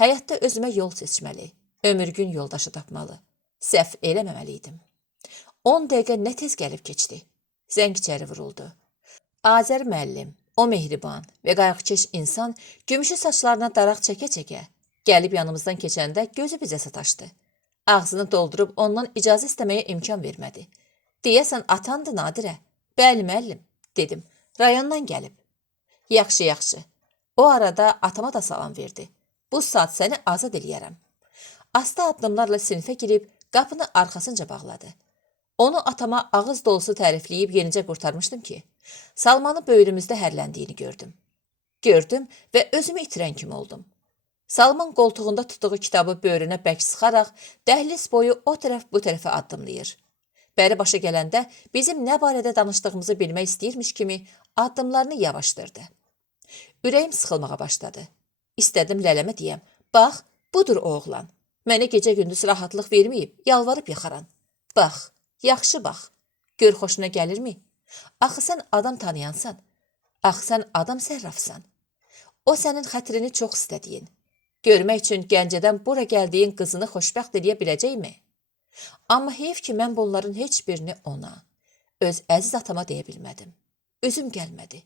Həyatda özümə yol seçməli, ömürgün yoldaşı tapmalı. Səhv eləməməliydim. 10 dəqiqə nə tez gəlib keçdi. Zəng içəri vuruldu. Azər müəllim, o mehriban və qayğıkeş insan gümüşü saçlarına daraq çəkə-çəkə gəlib yanımızdan keçəndə gözü bizə sataşdı. Ağzını doldurub ondan icazə istəməyə imkan vermədi. Deyəsən atandı Nadirə. Bəli müəllim, dedim. Rayondan gəlib. Yaxşı, yaxşı. O arada atama da salam verdi. Bu saat səni azad eləyərəm. Asta addımlarla sinifə girib qapını arxasınca bağladı. Onu atama ağız dolusu tərifləyib yenicə qurtarmışdım ki, Salmanı böyrümüzdə hərləndiyini gördüm. Gördüm və özümü itirən kimi oldum. Salman qoltuğunda tutduğu kitabı böyrünə bərk sıxaraq dəhliz boyu o tərəf bu tərəfə addımlayır. Bəri başa gələndə bizim nə barədə danışdığımızı bilmək istəyirmiş kimi addımlarını yavaşdırdı. Ürəyim sıxılmağa başladı. İstədim lələmə deyəm, bax, budur o oğlan. Mənə gecə-gündüz rahatlıq verməyib, yalvarıb yaxaran. Bax, yaxşı bax, gör xoşuna gəlirmi? Axı sən adam tanıyansan, axı sən adam sərrafsan. O sənin xətrini çox istədiyin. Görmək üçün Gəncədən bura gəldiyin qızını xoşbəxt edə biləcəkmi? Amma heyf ki, mən bunların heç birini ona, öz əziz atama deyə bilmədim. Üzüm gəlmədi.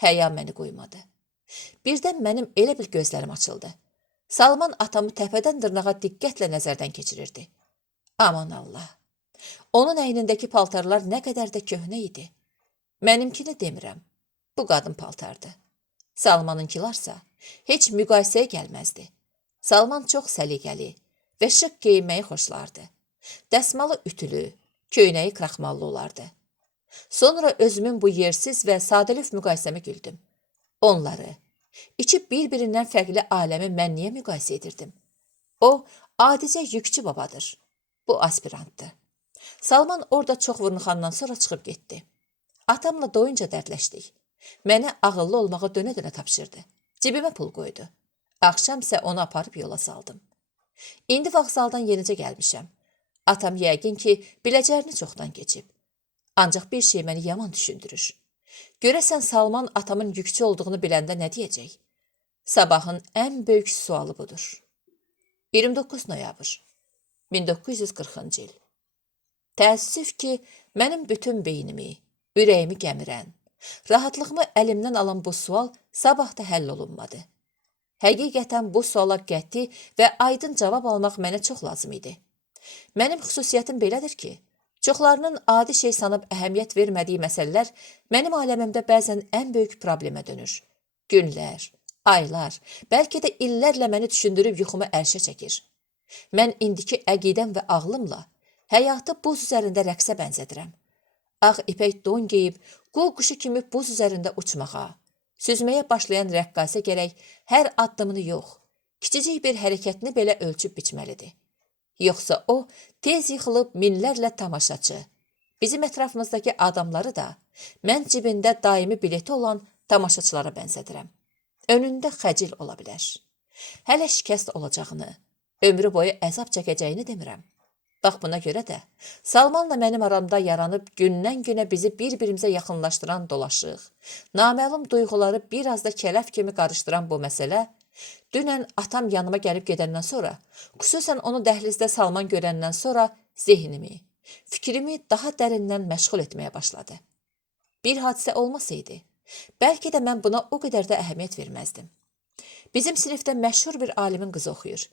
Həya məni qoymadı. Birdən mənim elə bil gözlərim açıldı. Salman atamı təpədən dırnağa diqqətlə nəzərdən keçirirdi. Aman Allah! Onun əynindəki paltarlar nə qədər də köhnə idi. Mənimkini demirəm. Bu qadın paltardı. Salmanınkilarsa heç müqayisəyə gəlməzdi. Salman çox səliqəli və şıq geyinməyi xoşlardı. Dəsmalı ütülü, köynəyi kraxmallı olardı. Sonra özümün bu yersiz və sadəlif müqayisəmi güldüm. Onları, iki bir-birindən fərqli aləmi mən niyə müqayisə edirdim? O, adicə yükçü babadır. Bu aspirantdır. Salman orada çox vurnuxandan sonra çıxıb getdi. Atamla doyunca dərdləşdik. Mənə ağıllı olmağı dönə-dönə tapşırdı. Cibimə pul qoydu. Axşam isə onu aparıb yola saldım. İndi vağzaldan yenicə gəlmişəm. Atam yəqin ki, biləcərini çoxdan keçib. Ancaq bir şey məni yaman düşündürür. Görəsən Salman atamın yükçü olduğunu biləndə nə deyəcək? Sabahın ən böyük sualı budur. 29 noyabr 1940-cı il. Təəssüf ki, mənim bütün beynimi, ürəyimi gəmirən, rahatlığımı əlimdən alan bu sual sabah da həll olunmadı. Həqiqətən bu suala qəti və aydın cavab almaq mənə çox lazım idi. Mənim xüsusiyyətim belədir ki, çoxlarının adi şey sanıb əhəmiyyət vermədiyi məsələlər mənim aləmimdə bəzən ən böyük problemə dönür. Günlər, aylar, bəlkə də illərlə məni düşündürüb yuxumu ərşə çəkir. Mən indiki əqidəm və ağlımla həyatı buz üzərində rəqsə bənzədirəm. Ağ ipək don geyib, qul quşu kimi buz üzərində uçmağa, süzməyə başlayan rəqqasə gərək hər addımını yox, kiçicik bir hərəkətini belə ölçüb biçməlidir. Yoxsa o, tez yıxılıb minlərlə tamaşaçı, bizim ətrafımızdakı adamları da mən cibində daimi bileti olan tamaşaçılara bənzədirəm. Önündə xəcil ola bilər. Hələ şikəst olacağını, ömrü boyu əzab çəkəcəyini demirəm. Bax buna görə də Salmanla mənim aramda yaranıb gündən günə bizi bir-birimizə yaxınlaşdıran dolaşıq, naməlum duyğuları bir az da kələf kimi qarışdıran bu məsələ, dünən atam yanıma gəlib gedəndən sonra, xüsusən onu dəhlizdə Salman görəndən sonra zehnimi, fikrimi daha dərindən məşğul etməyə başladı. Bir hadisə olmasaydı, bəlkə də mən buna o qədər də əhəmiyyət verməzdim. Bizim sinifdə məşhur bir alimin qızı oxuyur.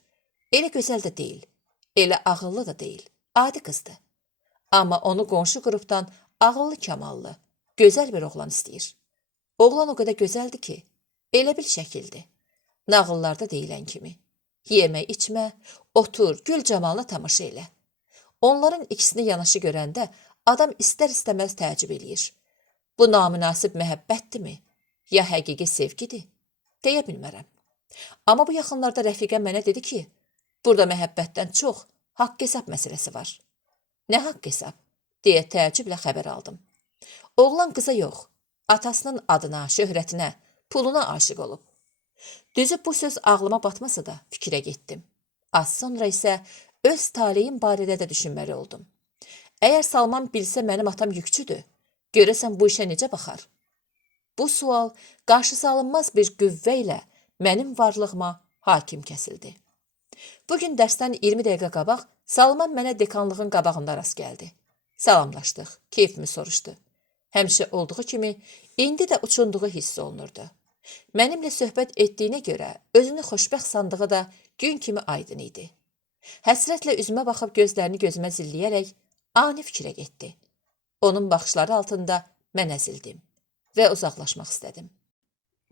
Elə gözəl də deyil. Elə ağıllı da deyil, adi qızdır. Amma onu qonşu qrupdan ağıllı kamallı, gözəl bir oğlan istəyir. Oğlan o qədər gözəldir ki, elə bil şəkildir. Nağıllarda deyilən kimi. Yemə, içmə, otur, gül camalına tamaşa elə. Onların ikisini yanaşı görəndə adam istər-istəməz təəccüb eləyir. Bu namünasib məhəbbətdirmi, ya həqiqi sevgidir? Deyə bilmərəm. Amma bu yaxınlarda rəfiqəm mənə dedi ki, burada məhəbbətdən çox haqq-hesab məsələsi var. Nə haqq-hesab? Deyə təəccüblə xəbər aldım. Oğlan qıza yox, atasının adına, şöhrətinə, puluna aşiq olub. Düzü bu söz ağlıma batmasa da fikrə getdim. Az sonra isə öz taleyim barədə də düşünməli oldum. Əgər Salman bilsə mənim atam yükçüdür, görəsən bu işə necə baxar? Bu sual qarşısı alınmaz bir qüvvə ilə mənim varlığıma hakim kəsildi. Bugün dərsdən 20 dəqiqə qabaq Salman mənə dekanlığın qabağında rast gəldi. Salamlaşdıq, keyfimi soruşdu. Həmişə olduğu kimi indi də uçunduğu hiss olunurdu. Mənimlə söhbət etdiyinə görə özünü xoşbəxt sandığı da gün kimi aydın idi. Həsrətlə üzümə baxıb gözlərini gözümə zilləyərək ani fikrə getdi. Onun baxışları altında mən əzildim və uzaqlaşmaq istədim.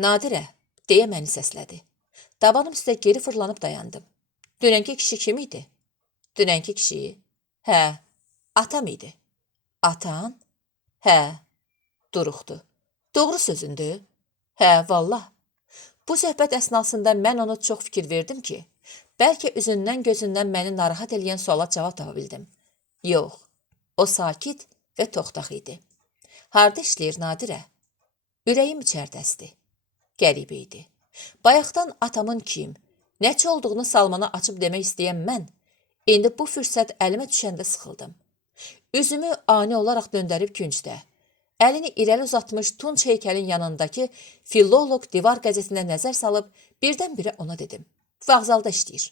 Nadirə, deyə məni səslədi. Dabanım üstə geri fırlanıb dayandım. Dünənki kişi kim idi? Dünənki kişi? Hə, atam idi. Atan? Hə, duruxdu. Doğru sözündür? Hə, vallah. Bu söhbət əsnasında mən ona çox fikir verdim ki, bəlkə üzündən gözündən məni narahat eləyən suala cavab tapa bildim. Yox, o sakit və toxtaq idi. Harda işləyir Nadirə? Ürəyim içərdəsdi. Qəribə idi. Bayaqdan atamın kim, nəçə olduğunu Salmana açıb demək istəyən mən, indi bu fürsət əlimə düşəndə sıxıldım. Üzümü ani olaraq döndərib küncdə, əlini irəli uzatmış tunç heykəlin yanındakı Filolog divar qəzetinə nəzər salıb birdən-birə ona dedim. Vağzalda işləyir.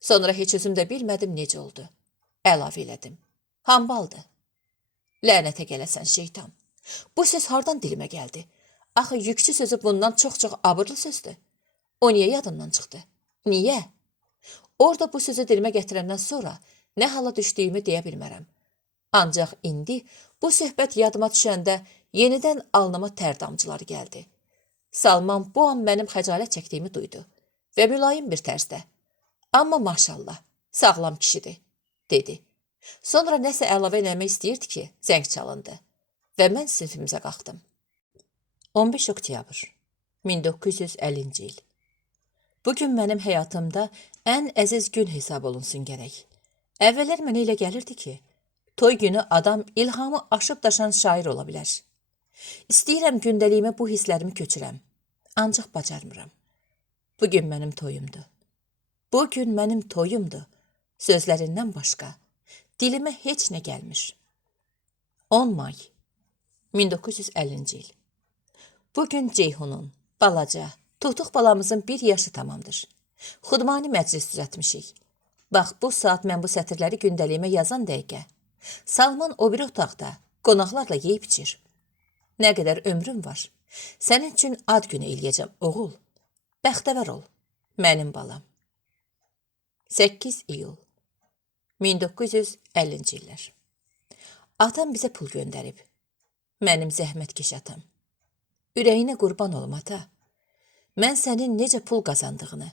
Sonra heç özüm də bilmədim necə oldu. Əlavə elədim. Hambaldı. Lənətə gələsən şeytan. Bu söz hardan dilimə gəldi? Axı yükçü sözü bundan çox-çox abırlı sözdür. O niyə yadımdan çıxdı? Niyə? Orada bu sözü dilimə gətirəndən sonra nə hala düşdüyümü deyə bilmərəm. Ancaq indi bu söhbət yadıma düşəndə yenidən alnıma tər damcıları gəldi. Salman bu an mənim xəcalət çəkdiyimi duydu və mülayim bir tərzdə. Amma maşallah, sağlam kişidir, dedi. Sonra nəsə əlavə eləmək istəyirdi ki, zəng çalındı və mən sinifimizə qalxdım. 15 oktyabr 1950-ci il. Bugün mənim həyatımda ən əziz gün hesab olunsun gərək. Əvvəllər mənə elə gəlirdi ki, toy günü adam ilhamı aşıb daşan şair ola bilər. İstəyirəm gündəliyimə bu hisslərimi köçürəm, ancaq bacarmıram. Bugün mənim toyumdur. Bugün mənim toyumdur. Sözlərindən başqa dilimə heç nə gəlmir. 10 may 1950-ci il. Bugün Ceyhunun, balaca, Tutuq balamızın 1 yaşı tamamdır. Xudmani məclis düzətmişik. Bax, bu saat mən bu sətirləri gündəliyimə yazan dəqiqə. Salman o bir otaqda qonaqlarla yeyib içir. Nə qədər ömrüm var. Sənin üçün ad günü eləyəcəm, oğul. Bəxtəvər ol, mənim balam. 8 iyul 1950-ci illər. Atam bizə pul göndərib. Mənim zəhmətkeş atam. Ürəyinə qurban olum, ata. Mən sənin necə pul qazandığını,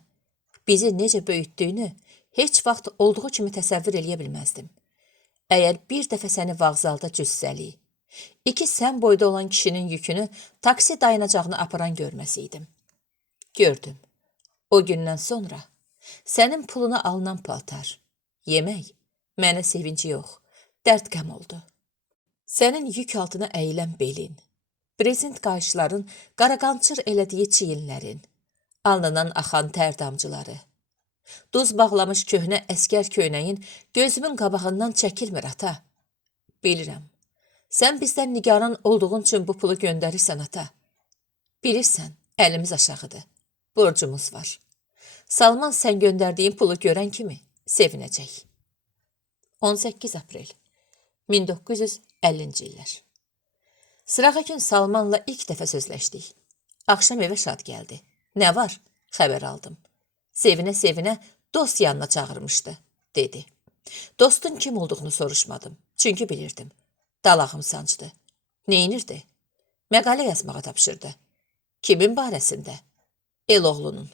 bizi necə böyütdüyünü heç vaxt olduğu kimi təsəvvür eləyə bilməzdim. Əgər bir dəfə səni vağzalda cüssəli, 2 sən boyda olan kişinin yükünü taksi dayanacağını aparan görməsiydim. Gördüm. O gündən sonra sənin puluna alınan paltar, yemək, mənə sevinci yox, dərd qəm oldu. Sənin yük altına əyilən belin, brezent qayışların qaraqançır elədiyi çiyinlərin, alnından axan tər damcıları, duz bağlamış köhnə əskər köynəyin gözümün qabağından çəkilmir, ata. Bilirəm, sən bizdən nigaran olduğun üçün bu pulu göndərirsən, ata. Bilirsən, əlimiz aşağıdır, borcumuz var. Salman sən göndərdiyin pulu görən kimi sevinəcək. 18 aprel 1950-ci illər. Sırağa gün Salmanla ilk dəfə sözləşdik. Axşam evə şad gəldi. Nə var? Xəbər aldım. Sevinə-sevinə dost yanına çağırmışdı, dedi. Dostun kim olduğunu soruşmadım, çünki bilirdim. Dalağım sancdı. Neynirdi? Məqalə yazmağa tapşırdı. Kimin barəsində? Eloğlunun.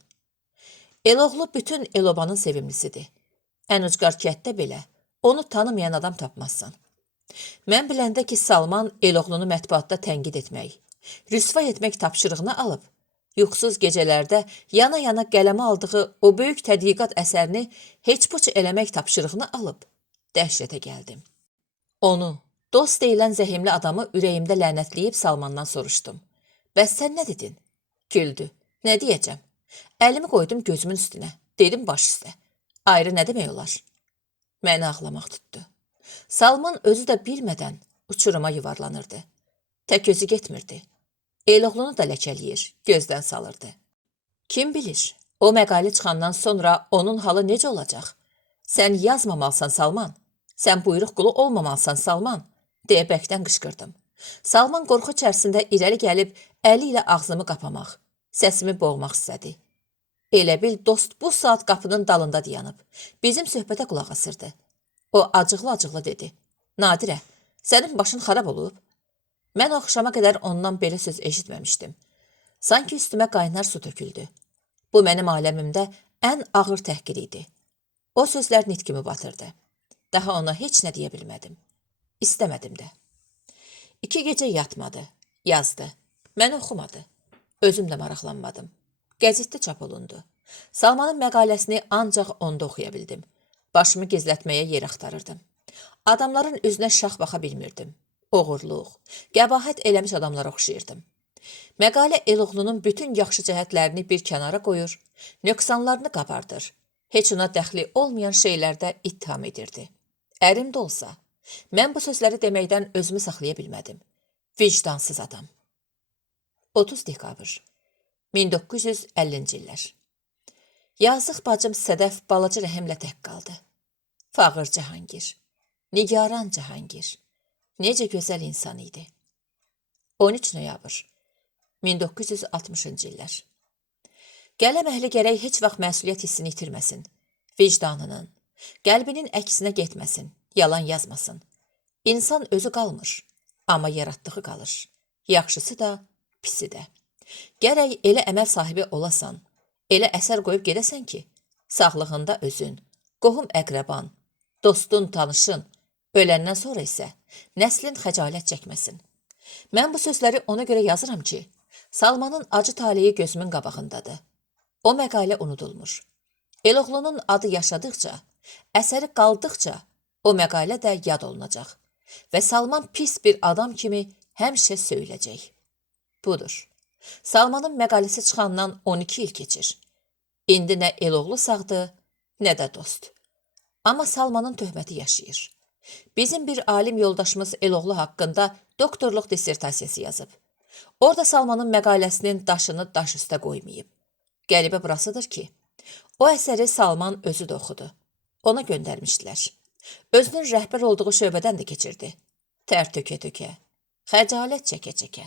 Eloğlu bütün Elobanın sevimlisidir. Ən ucqar kənddə belə onu tanımayan adam tapmazsan. Mən biləndə ki, Salman Eloğlunu mətbuatda tənqid etmək, rüsva etmək tapşırığını alıb, yuxusuz gecələrdə yana-yana qələmə aldığı o böyük tədqiqat əsərini heç-puç eləmək tapşırığını alıb, dəhşətə gəldim. Onu, dost deyilən zəhimli adamı ürəyimdə lənətləyib Salmandan soruşdum. Bəs sən nə dedin? Güldü. Nə deyəcəm? Əlimi qoydum gözümün üstünə. Dedim baş üstə. Ayrı nə demək olar? Məni ağlamaq tutdu. Salman özü də bilmədən uçuruma yuvarlanırdı. Tək özü getmirdi. Eloğlunu da ləkələyir, gözdən salırdı. Kim bilir, o məqalə çıxandan sonra onun halı necə olacaq? Sən yazmamalısan, Salman. Sən buyruq qulu olmamalısan, Salman, deyə bəkdən qışqırdım. Salman qorxu içərisində irəli gəlib, əli ilə ağzımı qapamaq, səsimi boğmaq istədi. Elə bil dost bu saat qapının dalında dayanıb, bizim söhbətə qulaq asırdı. O acıqlı-acıqlı dedi. Nadirə, sənin başın xarab olub? Mən o axşama qədər ondan belə söz eşitməmişdim. Sanki üstümə qaynar su töküldü. Bu mənim aləmimdə ən ağır təhqir idi. O sözlər nitqimi batırdı. Daha ona heç nə deyə bilmədim. İstəmədim də. 2 gecə yatmadı, yazdı. Məni oxumadı. Özüm də maraqlanmadım. Qəzetdə çap olundu. Salmanın məqaləsini ancaq onda oxuya bildim. Başımı gizlətməyə yer axtarırdım. Adamların üzünə şax baxa bilmirdim. Oğurluq, qəbahət eləmiş adamlara oxşayırdım. Məqalə Eloğlunun bütün yaxşı cəhətlərini bir kənara qoyur, nöqsanlarını qabardır. Heç ona dəxli olmayan şeylərdə ittiham edirdi. Ərim də olsa, mən bu sözləri deməkdən özümü saxlaya bilmədim. Vicdansız adam. 30 dekabr 1950-ci illər. Yazıq bacım Sədəf balaca Rəhimlə tək qaldı. Fağır Cahangir, nigaran Cahangir, necə gözəl insan idi. 13 noyabr 1960-cı illər. Qələm əhli gərək heç vaxt məsuliyyət hissini itirməsin, vicdanının, qəlbinin əksinə getməsin, yalan yazmasın. İnsan özü qalmır, amma yaratdığı qalır. Yaxşısı da, pisi də. Gərək elə əməl sahibi olasan, elə əsər qoyub gedəsən ki, sağlığında özün, qohum əqrəban, dostun, tanışın, öləndən sonra isə nəslin xəcalət çəkməsin. Mən bu sözləri ona görə yazıram ki, Salmanın acı taleyi gözümün qabağındadır. O məqalə unudulmur. Eloğlunun adı yaşadıqca, əsəri qaldıqca o məqalə də yad olunacaq və Salman pis bir adam kimi həmişə söyləyəcək. Budur. Salmanın məqaləsi çıxandan 12 il keçir. İndi nə Eloğlu sağdır, nə də dost. Amma Salmanın töhməti yaşayır. Bizim bir alim yoldaşımız Eloğlu haqqında doktorluq dissertasiyası yazıb. Orada Salmanın məqaləsinin daşını daş üstə qoymayıb. Qəribə burasıdır ki, o əsəri Salman özü də oxudu. Ona göndərmişdilər. Özünün rəhbər olduğu şöbədən də keçirdi. Tər tökə-tökə, xəcalət çəkə-çəkə.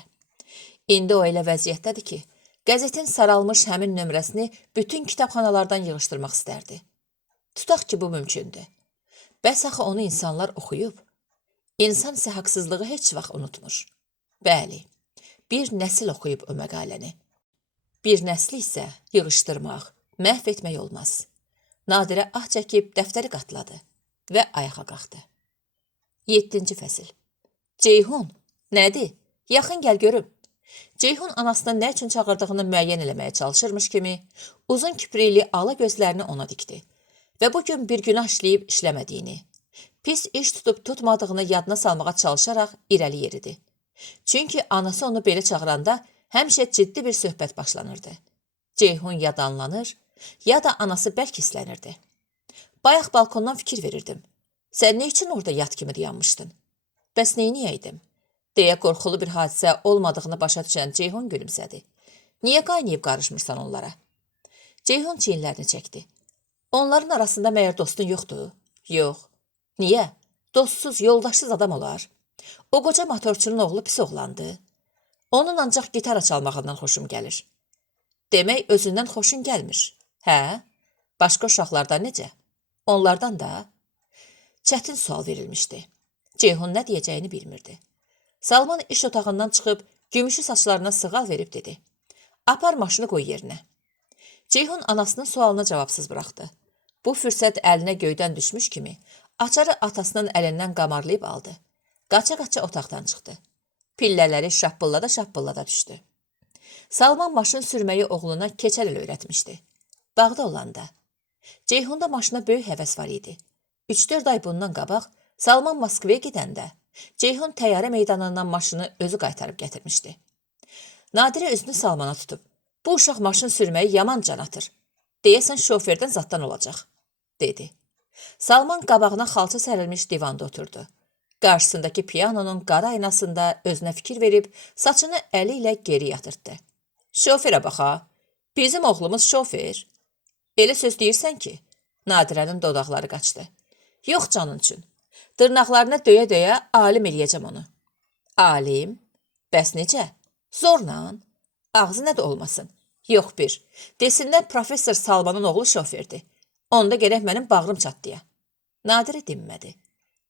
İndi o elə vəziyyətdədir ki, qəzetin saralmış həmin nömrəsini bütün kitabxanalardan yığışdırmaq istərdi. Tutaq ki, bu mümkündür. Bəs axı onu insanlar oxuyub. İnsan isə haqsızlığı heç vaxt unutmur. Bəli, bir nəsil oxuyub o məqaləni. Bir nəsli isə yığışdırmaq, məhv etmək olmaz. Nadirə ah çəkib dəftəri qatladı və ayağa qalxdı. 7-ci fəsil. Ceyhun, nədir? Yaxın gəl görüm. Ceyhun anasının nə üçün çağırdığını müəyyən eləməyə çalışırmış kimi, uzun kiprikli ala gözlərini ona dikdi və bugün bir günah işləyib işləmədiyini, pis iş tutub tutmadığını yadına salmağa çalışaraq irəli yeridi. Çünki anası onu belə çağıranda həmişə ciddi bir söhbət başlanırdı. Ceyhun ya danlanır, ya da anası bərk hislənirdi. Bayaq balkondan fikir verirdim. Sən nə üçün orada yat kimi dayanmışdın? Bəs neyniyəydim? Deyə qorxulu bir hadisə olmadığını başa düşən Ceyhun gülümsədi. Niyə qaynayıb qarışmırsan onlara? Ceyhun çiyinlərini çəkdi. Onların arasında məyər dostun yoxdur? Yox. Niyə? Dostsuz, yoldaşsız adam olar. O qoca motorçunun oğlu pis oğlandı. Onun ancaq gitara çalmağından xoşum gəlir. Demək, özündən xoşun gəlmir. Hə? Başqa uşaqlardan necə? Onlardan da? Çətin sual verilmişdi. Ceyhun nə deyəcəyini bilmirdi. Salman iş otağından çıxıb, gümüşü saçlarına sığal verib dedi. Apar maşını qoy yerinə. Ceyhun anasının sualını cavabsız buraxdı. Bu fürsət əlinə göydən düşmüş kimi, açarı atasının əlindən qamarlayıb aldı. Qaça-qaça otaqdan çıxdı. Pillələri şappıllada-şappıllada düşdü. Salman maşın sürməyi oğluna keçən il öyrətmişdi. Bağda olanda. Ceyhunda maşına böyük həvəs var idi. 3-4 ay bundan qabaq Salman Moskvaya gedəndə Ceyhun təyyarə meydanından maşını özü qaytarıb gətirmişdi. Nadirə üzünü Salmana tutub, bu uşaq maşın sürməyi yaman can atır. Deyəsən şoferdən zaddan olacaq, dedi. Salman qabağına xalça sərilmiş divanda oturdu. Qarşısındakı piyanonun qara aynasında özünə fikir verib, saçını əli ilə geri yatırtdı. Şoferə bax ha, bizim oğlumuz şofer. Elə söz deyirsən ki, Nadirənin dodaqları qaçdı. Yox canın üçün. Dırnaqlarına döyə-döyə alim eləyəcəm onu. Alim? Bəs necə? Zorla? Ağzı nə də olmasın. Yox bir. Desinlər professor Salmanın oğlu şoferdir. Onda gərək mənim bağrım çatdıya. Nadirə dinmədi.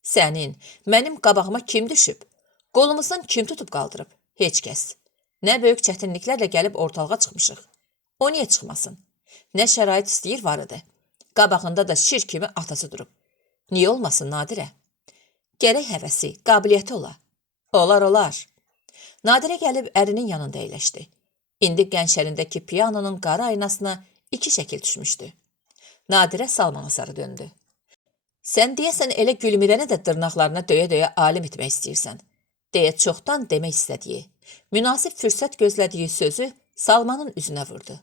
Sənin, mənim qabağıma kim düşüb? Qolumuzdan kim tutub qaldırıb? Heç kəs. Nə böyük çətinliklərlə gəlib ortalığa çıxmışıq. O niyə çıxmasın? Nə şərait istəyir var idi. Qabağında da şir kimi atası durub. Niyə olmasın Nadirə? Gərək həvəsi, qabiliyyəti ola. Olar. Nadirə gəlib ərinin yanında əyləşdi. İndi qənşərindəki piyanonun qara aynasına 2 şəkil düşmüşdü. Nadirə Salmana sarı döndü. Sən deyəsən elə Gülmirəni də dırnaqlarına döyə-döyə alim etmək istəyirsən, deyə çoxdan demək istədiyi, münasib fürsət gözlədiyi sözü Salmanın üzünə vurdu.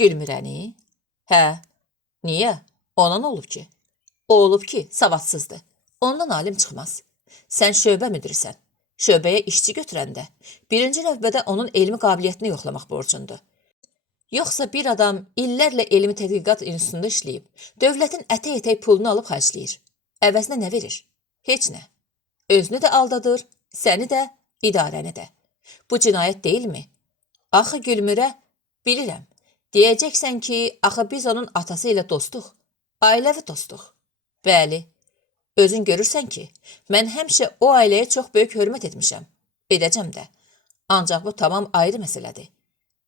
Gülmirəni? Hə. Niyə? Ona nə olub ki? O olub ki, savadsızdır. Ondan alim çıxmaz. Sən şöbə müdirisən. Şöbəyə işçi götürəndə, birinci növbədə onun elmi qabiliyyətini yoxlamaq borcundur. Yoxsa bir adam illərlə elmi tədqiqat institutunda işləyib, dövlətin ətək-ətək pulunu alıb xərcləyir. Əvəzinə nə verir? Heç nə. Özünü də aldadır, səni də, idarəni də. Bu cinayət deyilmi? Axı Gülmürə, bilirəm. Deyəcəksən ki, axı biz onun atası ilə dostuq, ailəvi dostuq. Bəli. Özün görürsən ki, mən həmişə o ailəyə çox böyük hörmət etmişəm. Edəcəm də. Ancaq bu tamam ayrı məsələdir.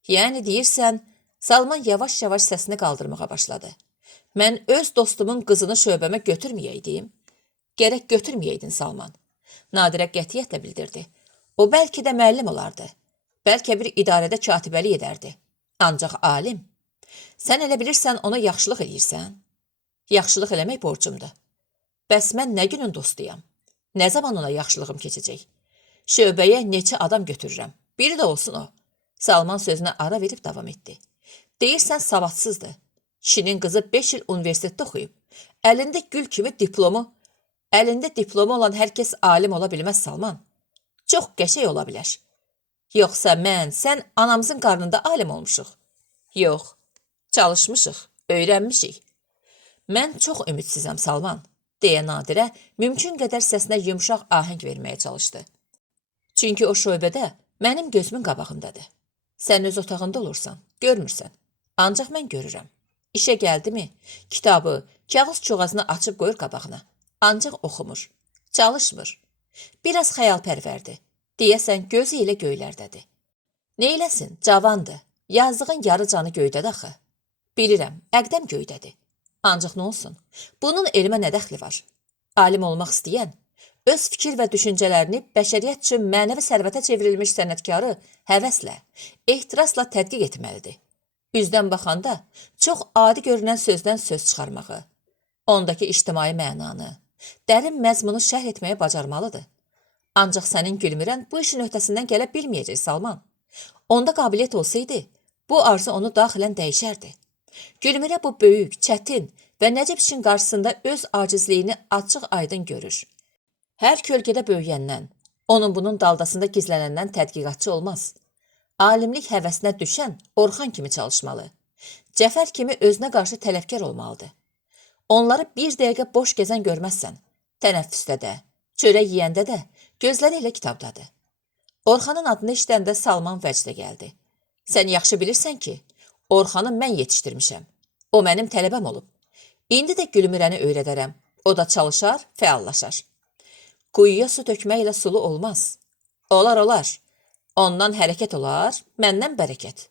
Yəni deyirsən, Salman yavaş-yavaş səsini qaldırmağa başladı. Mən öz dostumun qızını şöbəmə götürməyəydim. Gərək götürməyəydin Salman. Nadirə qətiyyətlə bildirdi. O bəlkə də müəllim olardı. Bəlkə bir idarədə katibəlik edərdi. Ancaq alim. Sən elə bilirsən ona yaxşılıq eləyirsən? Yaxşılıq eləmək borcumdur. Bəs mən nə günün dostuyam? Nə zaman ona yaxşılığım keçəcək? Şöbəyə neçə adam götürürəm. Biri də olsun o. Salman sözünə ara verib davam etdi. Deyirsən savadsızdır. Kişinin qızı 5 il universitetdə oxuyub. Əlində gül kimi diplomu. Əlində diplomu olan hər kəs alim ola bilməz Salman. Çox qəşəng ola bilər. Yoxsa mən, sən anamızın qarnında alim olmuşuq. Yox, çalışmışıq, öyrənmişik. Mən çox ümidsizəm Salman, deyə Nadirə mümkün qədər səsinə yumşaq ahəng verməyə çalışdı. Çünki o şöbədə mənim gözümün qabağındadır. Sən öz otağında olursan, görmürsən. Ancaq mən görürəm. İşə gəldimi, kitabı, kağız çoğazını açıb qoyur qabağına. Ancaq oxumur, çalışmır. Biraz xəyalpərvərdir. Deyəsən gözü ilə göylərdədir. Neyləsin, cavandır. Yazdığın yarı canı göydədir axı. Bilirəm, əqdəm göydədir. Ancaq nə olsun? Bunun elmə nə dəxli var? Alim olmaq istəyən, öz fikir və düşüncələrini bəşəriyyət üçün mənəvi sərvətə çevrilmiş sənətkarı həvəslə, ehtirasla tədqiq etməlidir. Üzdən baxanda çox adi görünən sözdən söz çıxarmağı, ondakı ictimai mənanı, dərin məzmunu şərh etməyə bacarmalıdır. Ancaq sənin Gülmirən bu işin öhdəsindən gələ bilməyəcək Salman. Onda qabiliyyət olsaydı, bu arzu onu daxilən dəyişərdi. Gülmirə bu böyük, çətin və nəcib işin qarşısında öz acizliyini açıq aydın görür. Hər kölgədə böyüyəndən, onun bunun daldasında gizlənəndən tədqiqatçı olmaz. Alimlik həvəsinə düşən Orxan kimi çalışmalı. Cəfər kimi özünə qarşı tələbkar olmalıdır. Onları bir dəqiqə boş gəzən görməzsən. Tənəffüsdə də, çörək yeyəndə də, gözləri ilə kitabdadır. Orxanın adını işləndə Salman vəcdə gəldi. Sən yaxşı bilirsən ki, Orxanı mən yetişdirmişəm. O mənim tələbəm olub. İndi də Gülmirəni öyrədərəm. O da çalışar, fəallaşar. Quyuya su tökməklə sulu olmaz. Olar. Ondan hərəkət olar, məndən bərəkət.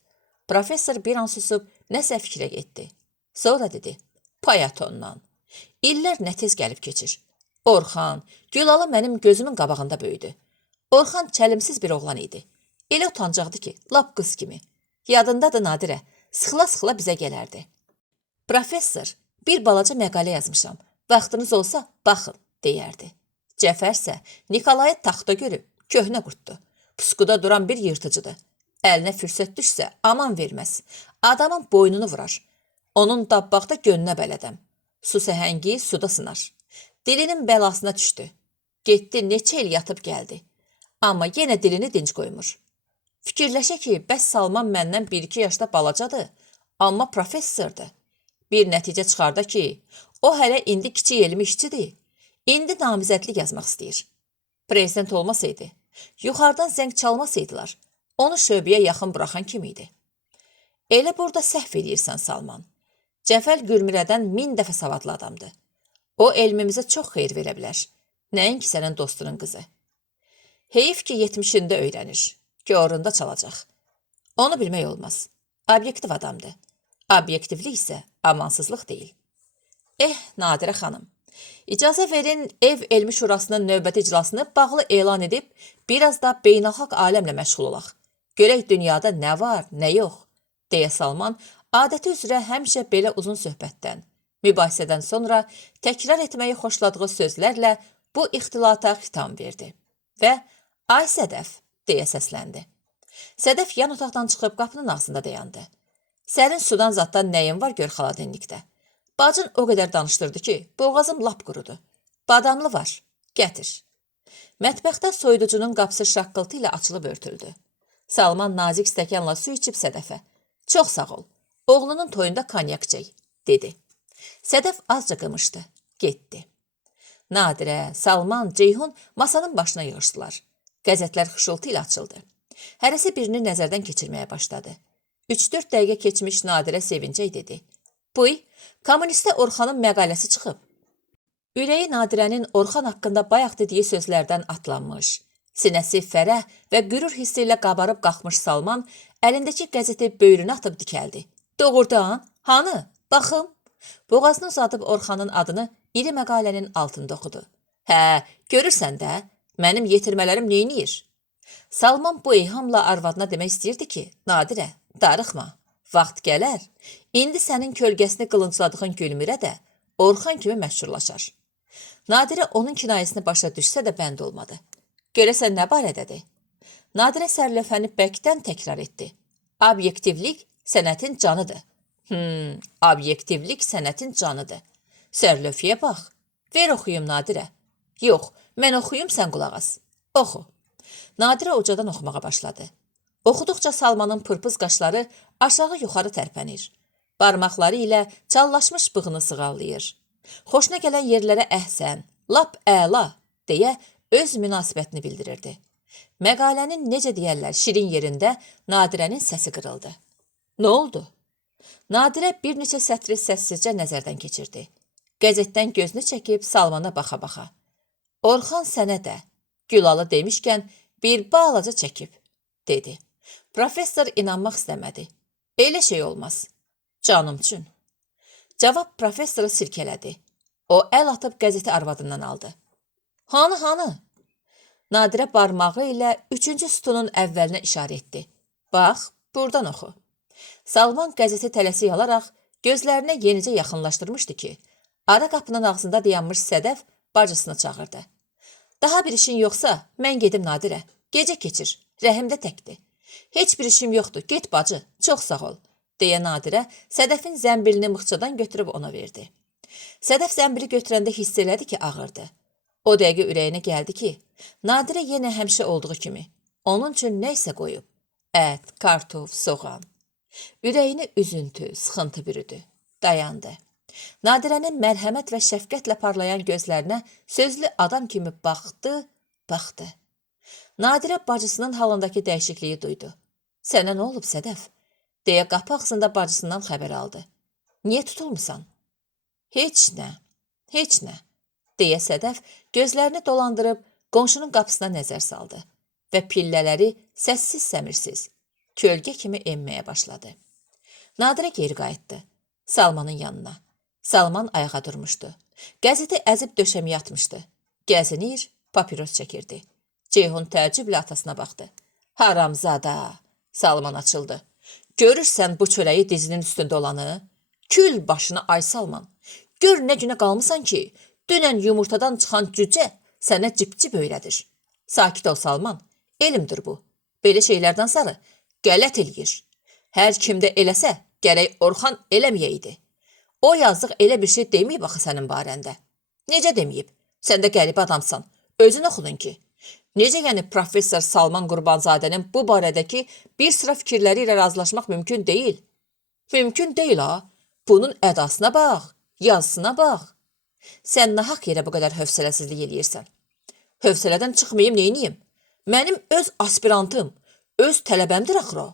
Professor bir an susub nəsə fikrə getdi. Sonra dedi, payat ondan. İllər nə tez gəlib keçir. Orxan, Gülalı mənim gözümün qabağında böyüdü. Orxan çəlimsiz bir oğlan idi. Elə utancaqdı ki, lap qız kimi. Yadındadır Nadirə, sıxıla-sıxıla bizə gələrdi. Professor, bir balaca məqalə yazmışam. Vaxtınız olsa, baxın, deyərdi. Cəfərsə, Nikolayı taxta görüb, köhnə qurtdu. Puskuda duran bir yırtıcıdır. Əlinə fürsət düşsə, aman verməz. Adamın boynunu vurar. Onun dabbaqda gönlünə bələdəm. Su səhəngi suda sınar. Dilinin bəlasına düşdü. Getdi, neçə il yatıb gəldi. Amma yenə dilini dinc qoymur. Fikirləşə ki, bəs Salman məndən 1-2 yaşda balacadır, amma professordur. Bir nəticə çıxarda ki, o hələ indi kiçik elmi işçidir. İndi namizədlik yazmaq istəyir. Prezident olmasaydı, yuxarıdan zəng çalmasaydılar, onu şöbəyə yaxın buraxan kim idi? Elə burada səhv edirsən Salman. Cəfər Gülmirədən 1000 dəfə savadlı adamdır. O elmimizə çox xeyir verə bilər. Nəinki sənin dostunun qızı. Heyif ki 70-də öyrənir. Gorunda çalacaq. Onu bilmək olmaz. Obyektiv adamdır. Obyektivlik isə amansızlıq deyil. Nadirə xanım, icazə verin ev elmi şurasının növbəti iclasını bağlı elan edib, biraz da beynəlxalq aləmlə məşğul olaq. Görək dünyada nə var, nə yox, deyə Salman adəti üzrə həmişə belə uzun söhbətdən, mübahisədən sonra təkrar etməyi xoşladığı sözlərlə bu ixtilata xitam verdi və "Ay Sədəf" deyə səsləndi. Sədəf yan otaqdan çıxıb qapının ağzında dayandı. Sərin sudan zaddan nəyin var gör xaladenlikdə. Bacın o qədər danışdırdı ki, boğazım lap qurudu. Badamlı var, gətir. Mətbəxdə soyuducunun qapısı şaqqıltı ilə açılıb örtüldü. Salman nazik stəkanla su içib Sədəfə. Çox sağ ol, oğlunun toyunda konyak çək, dedi. Sədəf azca qımışdı, getdi. Nadirə, Salman, Ceyhun masanın başına yığışdılar. Qəzetlər xışıltı ilə açıldı. Hərəsi birini nəzərdən keçirməyə başladı. 3-4 dəqiqə keçmiş Nadirə sevincək dedi. Buy, kommunistə Orxanın məqaləsi çıxıb. Ürəyi Nadirənin Orxan haqqında bayaq dediyi sözlərdən atlanmış. Sinəsi fərəh və qürur hissi ilə qabarıb qalxmış Salman əlindəki qəzeti böyrünə atıb dikəldi. Doğrudan? Hanı? Baxım. Boğazını uzadıb Orxanın adını iri məqalənin altında oxudu. Hə, görürsən də, mənim yetirmələrim neyniyir? Salman bu eyhamla arvadına demək istəyirdi ki, Nadirə, darıxma, vaxt gələr. İndi sənin kölgəsini qılıncladığın Gülmirə də Orxan kimi məşhurlaşar. Nadirə onun kinayəsini başa düşsə də bənd olmadı. Görəsən nə barədədir? Nadirə sərlövhəni bəkdən təkrar etdi. Obyektivlik sənətin canıdır. Obyektivlik sənətin canıdır. Sərlövhəyə bax. Ver oxuyum Nadirə. Yox, mən oxuyum, sən qulaq as. Oxu. Nadirə ucadan oxumağa başladı. Oxuduqca Salmanın pırpız qaşları aşağı yuxarı tərpənir. Barmaqları ilə çallaşmış bığını sığallayır. Xoşuna gələn yerlərə əhsən, lap əla deyə öz münasibətini bildirirdi. Məqalənin necə deyərlər şirin yerində Nadirənin səsi qırıldı. Nə oldu? Nadirə bir neçə sətri səssizcə nəzərdən keçirdi. Qəzetdən gözünü çəkib Salmana baxa-baxa. Orxan sənə də, Gülalı demişkən bir balaca çəkib, dedi. Professor inanmaq istəmədi. Elə şey olmaz. Canım üçün. Cavab professoru sirkələdi. O əl atıb qəzeti arvadından aldı. Hanı? Nadirə barmağı ilə 3-cü sütunun əvvəlinə işarə etdi. Bax, buradan oxu. Salman qəzeti tələsik alaraq gözlərinə yenicə yaxınlaşdırmışdı ki, ara qapının ağzında dayanmış Sədəf bacısını çağırdı. Daha bir işin yoxsa mən gedim Nadirə. Gecə keçir, rəhimdə təkdir. Heç bir işim yoxdur, get bacı, çox sağ ol, deyə Nadirə Sədəfin zəmbilini mıxçadan götürüb ona verdi. Sədəf zəmbili götürəndə hiss elədi ki, ağırdı. O dəqiqə ürəyinə gəldi ki, Nadirə yenə həmişə olduğu kimi, onun üçün nə isə qoyub. Ət, kartof, soğan. Ürəyini üzüntü, sıxıntı bürüdü. Dayandı. Nadirənin mərhəmət və şəfqətlə parlayan gözlərinə sözlü adam kimi baxdı. Nadirə bacısının halındakı dəyişikliyi duydu. Sənə nə olub Sədəf? Deyə qapı ağzında bacısından xəbər aldı. Niyə tutulmusan? Heç nə, deyə Sədəf gözlərini dolandırıb qonşunun qapısına nəzər saldı və pillələri səssiz-səmirsiz, kölgə kimi enməyə başladı. Nadirə geri qayıtdı, Salmanın yanına. Salman ayağa durmuşdu. Qəzeti əzib döşəməyə atmışdı. Gəzinir, papiros çəkirdi. Ceyhun təəccüblə atasına baxdı. Haramzada, Salman açıldı. Görürsən bu çörəyi dizinin üstündə olanı? Kül başını ay Salman. Gör nə günə qalmısan ki, dünən yumurtadan çıxan cücə sənə cip-cip öylədir. Sakit ol Salman, elmdir bu. Belə şeylərdən sarı qələt eləyir. Hər kimdə eləsə, gərək Orxan eləməyəydi. O yazıq elə bir şey deməyib axı sənin barəndə. Necə deməyib? Sən də qəribə adamsan. Özün oxudun ki. Necə yəni Professor Salman Qurbanzadənin bu barədəki bir sıra fikirləri ilə razılaşmaq mümkün deyil? Mümkün deyil ha. Bunun ədasına bax, yazısına bax. Sən nahaq yerə bu qədər hövsələsizlik eləyirsən. Hövsələdən çıxmayım, neyniyim? Mənim öz aspirantım, öz tələbəmdir axı o.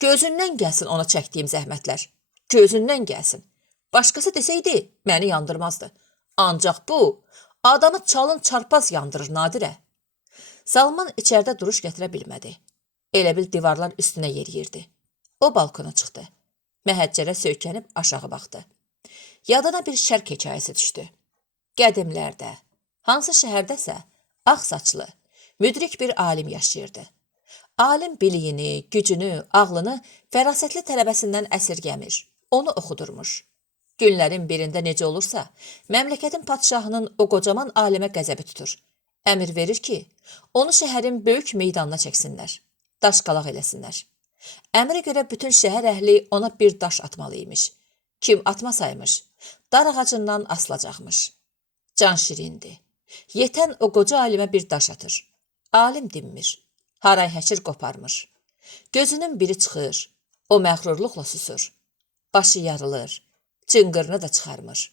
Gözündən gəlsin ona çəkdiyim zəhmətlər. Gözündən gəlsin. Başqası desəydi, məni yandırmazdı. Ancaq bu, adamı çalın çarpaz yandırır Nadirə. Salman içərdə duruş gətirə bilmədi. Elə bil divarlar üstünə yeriyirdi. O balkona çıxdı. Məhəccərə söykənib aşağı baxdı. Yadına bir şərq hekayəsi düşdü. Qədimlərdə, hansı şəhərdəsə, ağ saçlı, müdrik bir alim yaşayırdı. Alim biliyini, gücünü, ağlını fərasətli tələbəsindən əsirgəmir, onu oxudurmuş. Günlərin birində necə olursa, məmləkətin padşahının o qocaman alimə qəzəbi tutur. Əmr verir ki, onu şəhərin böyük meydanına çəksinlər, daş qalaq eləsinlər. Əmrə görə bütün şəhər əhli ona bir daş atmalıymış. Kim atmasaymış, dar ağacından asılacaqmış. Can şirindi. Yetən o qoca alimə bir daş atır. Alim dinmir, haray həşir qoparmır. Gözünün biri çıxır, o məğrurluqla susur. Başı yarılır, cınqırını da çıxarmır.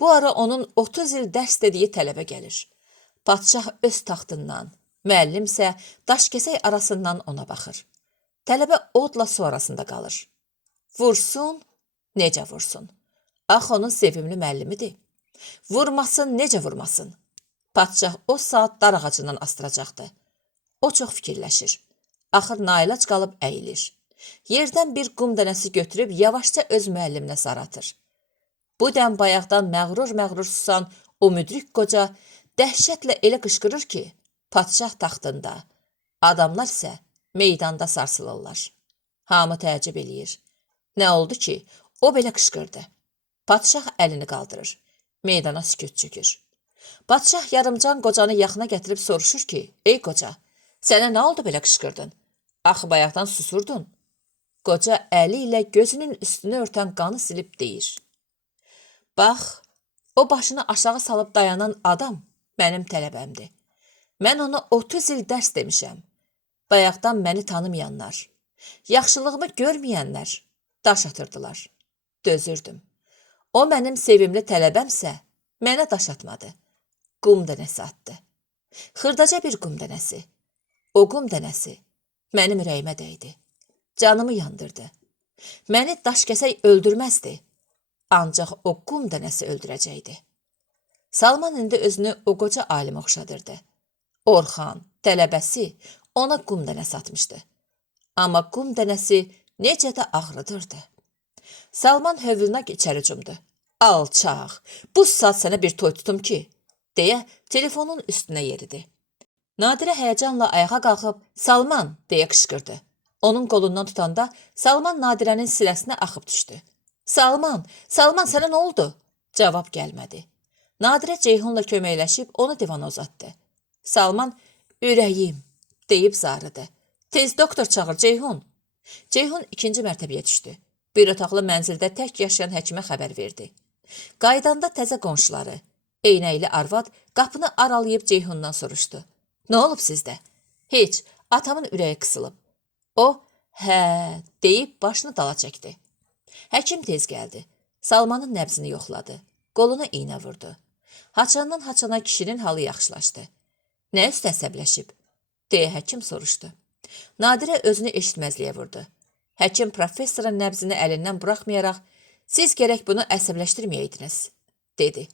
Bu ara onun 30 il dərs dediyi tələbə gəlir. Padşah öz taxtından, müəllim isə daşkəsək arasından ona baxır. Tələbə odla su arasında qalır. Vursun, necə vursun? Ax, onun sevimli müəllimidir. Vurmasın, necə vurmasın? Padşah o saat dar ağacından astıracaqdı. O çox fikirləşir. Axır nailac qalıb əyilir. Yerdən bir qum dənəsi götürüb yavaşca öz müəlliminə saratır. Bu dəm bayaqdan məğrur susan o müdrik qoca dəhşətlə elə qışqırır ki, padşah taxtında, adamlar isə meydanda sarsılırlar. Hamı təəccüb eləyir. Nə oldu ki, o belə qışqırdı? Padşah əlini qaldırır. Meydana sükut çökür. Padşah yarımcan qocanı yaxına gətirib soruşur ki, ey qoca, sənə nə oldu belə qışqırdın? Axı bayaqdan susurdun. Qoca əli ilə gözünün üstünü örtən qanı silib deyir. Bax, o başını aşağı salıb dayanan adam Mənim tələbəmdir. Mən ona 30 il dərs demişəm. Bayaqdan məni tanımayanlar, yaxşılığımı görməyənlər daş atırdılar. Dözürdüm. O mənim sevimli tələbəmsə, mənə daş atmadı. Qum dənəsi atdı. Xırdaca bir qum dənəsi. O qum dənəsi mənim ürəyimə dəydi. Canımı yandırdı. Məni daş kəsək öldürməzdi. Ancaq o qum dənəsi öldürəcəkdi. Salman indi özünü o qoca alimə oxşadırdı. Orxan, tələbəsi ona qum dənəsi atmışdı. Amma qum dənəsi necə də ağrıdırdı. Salman hövlünə içəri cumdu. Alçaq, bu saat sənə bir toy tutum ki, deyə telefonun üstünə yeridi. Nadirə həyəcanla ayağa qalxıb, Salman, deyə qışqırdı. Onun qolundan tutanda Salman Nadirənin siləsinə axıb düşdü. Salman, sənə nə oldu? Cavab gəlmədi. Nadirə Ceyhunla köməkləşib onu divana uzatdı. Salman, ürəyim, deyib zarıdı. Tez doktor çağır Ceyhun. Ceyhun 2-ci mərtəbəyə düşdü. Bir otaqlı mənzildə tək yaşayan həkimə xəbər verdi. Qaydanda təzə qonşuları, eynəkli arvad qapını aralayıb Ceyhundan soruşdu. Nə olub sizdə? Heç, atamın ürəyi qısılıb. O, hə, deyib başını dala çəkdi. Həkim tez gəldi. Salmanın nəbzini yoxladı. Qoluna iynə vurdu. Haçandan haçana kişinin halı yaxşılaşdı. Nə üstə əsəbləşib? Deyə həkim soruşdu. Nadirə özünü eşitməzliyə vurdu. Həkim professorun nəbzini əlindən buraxmayaraq, siz gərək bunu əsəbləşdirməyəydiniz, dedi.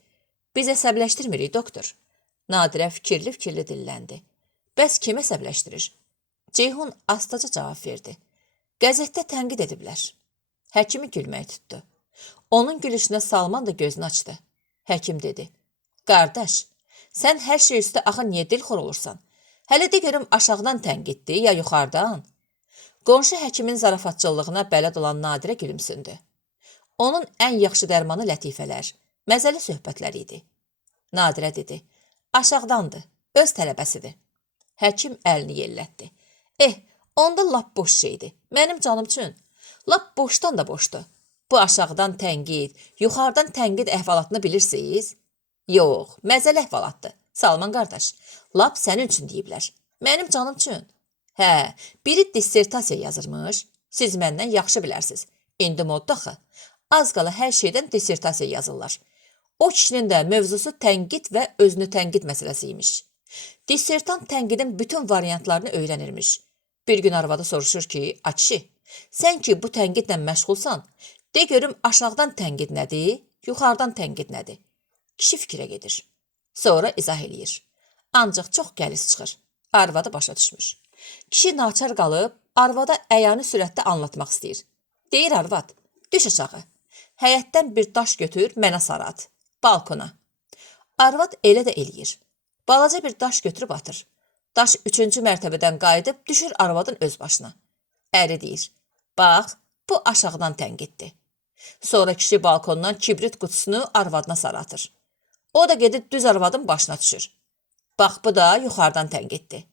Biz əsəbləşdirmirik, doktor. Nadirə fikirli-fikirli dilləndi. Bəs kim əsəbləşdirir? Ceyhun astaca cavab verdi. Qəzetdə tənqid ediblər. Həkimi gülmək tutdu. Onun gülüşünə Salman da gözünü açdı. Həkim dedi. Qardaş, sən hər şey üstə axı niyə dilxor olursan? Hələ de görüm aşağıdan tənqiddir ya yuxarıdan? Qonşu həkimin zarafatçılığına bələd olan Nadirə gülümsündü. Onun ən yaxşı dərmanı lətifələr, məzəli söhbətlər idi. Nadirə dedi. Aşağıdandır, öz tələbəsidir. Həkim əlini yellətdi. Onda lap boş şeydir. Mənim canım üçün. Lap boşdan da boşdur. Bu aşağıdan tənqid, yuxarıdan tənqid əhvalatını bilirsiniz? Yox, məzəli əhvalatdır. Salman qardaş, lap sənin üçün deyiblər. Mənim canım üçün. Hə, biri dissertasiya yazırmış. Siz məndən yaxşı bilərsiniz. İndi modda axı. Az qala hər şeydən dissertasiya yazırlar. O kişinin də mövzusu tənqid və özünü tənqid məsələsiymiş. Dissertant tənqidin bütün variantlarını öyrənirmiş. Bir gün arvadı soruşur ki, a kişi, sən ki bu tənqidlə məşğulsan, de görüm aşağıdan tənqid nədir, yuxarıdan tənqid nədir? Kişi fikrə gedir. Sonra izah eləyir. Ancaq çox gəliz çıxır. Arvadı başa düşmür. Kişi naçar qalıb, arvada əyani sürətdə anlatmaq istəyir. Deyir arvad, düş aşağı. Həyətdən bir daş götür, mənə sarı at. Balkona. Arvad elə də eləyir. Balaca bir daş götürüb atır. Daş 3-cü mərtəbədən qayıdıb düşür arvadın öz başına. Əri deyir, bax, bu aşağıdan tənqiddir. Sonra kişi balkondan kibrit qutusunu arvadına sarı atır. O da gedib düz arvadın başına düşür. Bax, bu da yuxarıdan tənqiddir.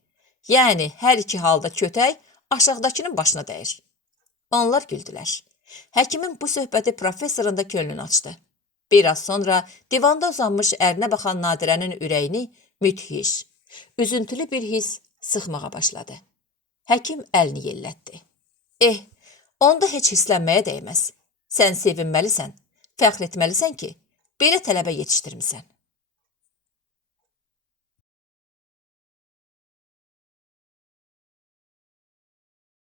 Yəni, hər iki halda kötək aşağıdakının başına dəyir. Onlar güldülər. Həkimin bu söhbəti professorun da könlünü açdı. Biraz sonra divanda uzanmış ərinə baxan Nadirənin ürəyini müthiş, üzüntülü bir his sıxmağa başladı. Həkim əlini yellətdi. Onda heç hislənməyə dəyməz. Sən sevinməlisən, fəxr etməlisən ki, belə tələbə yetişdirmisən.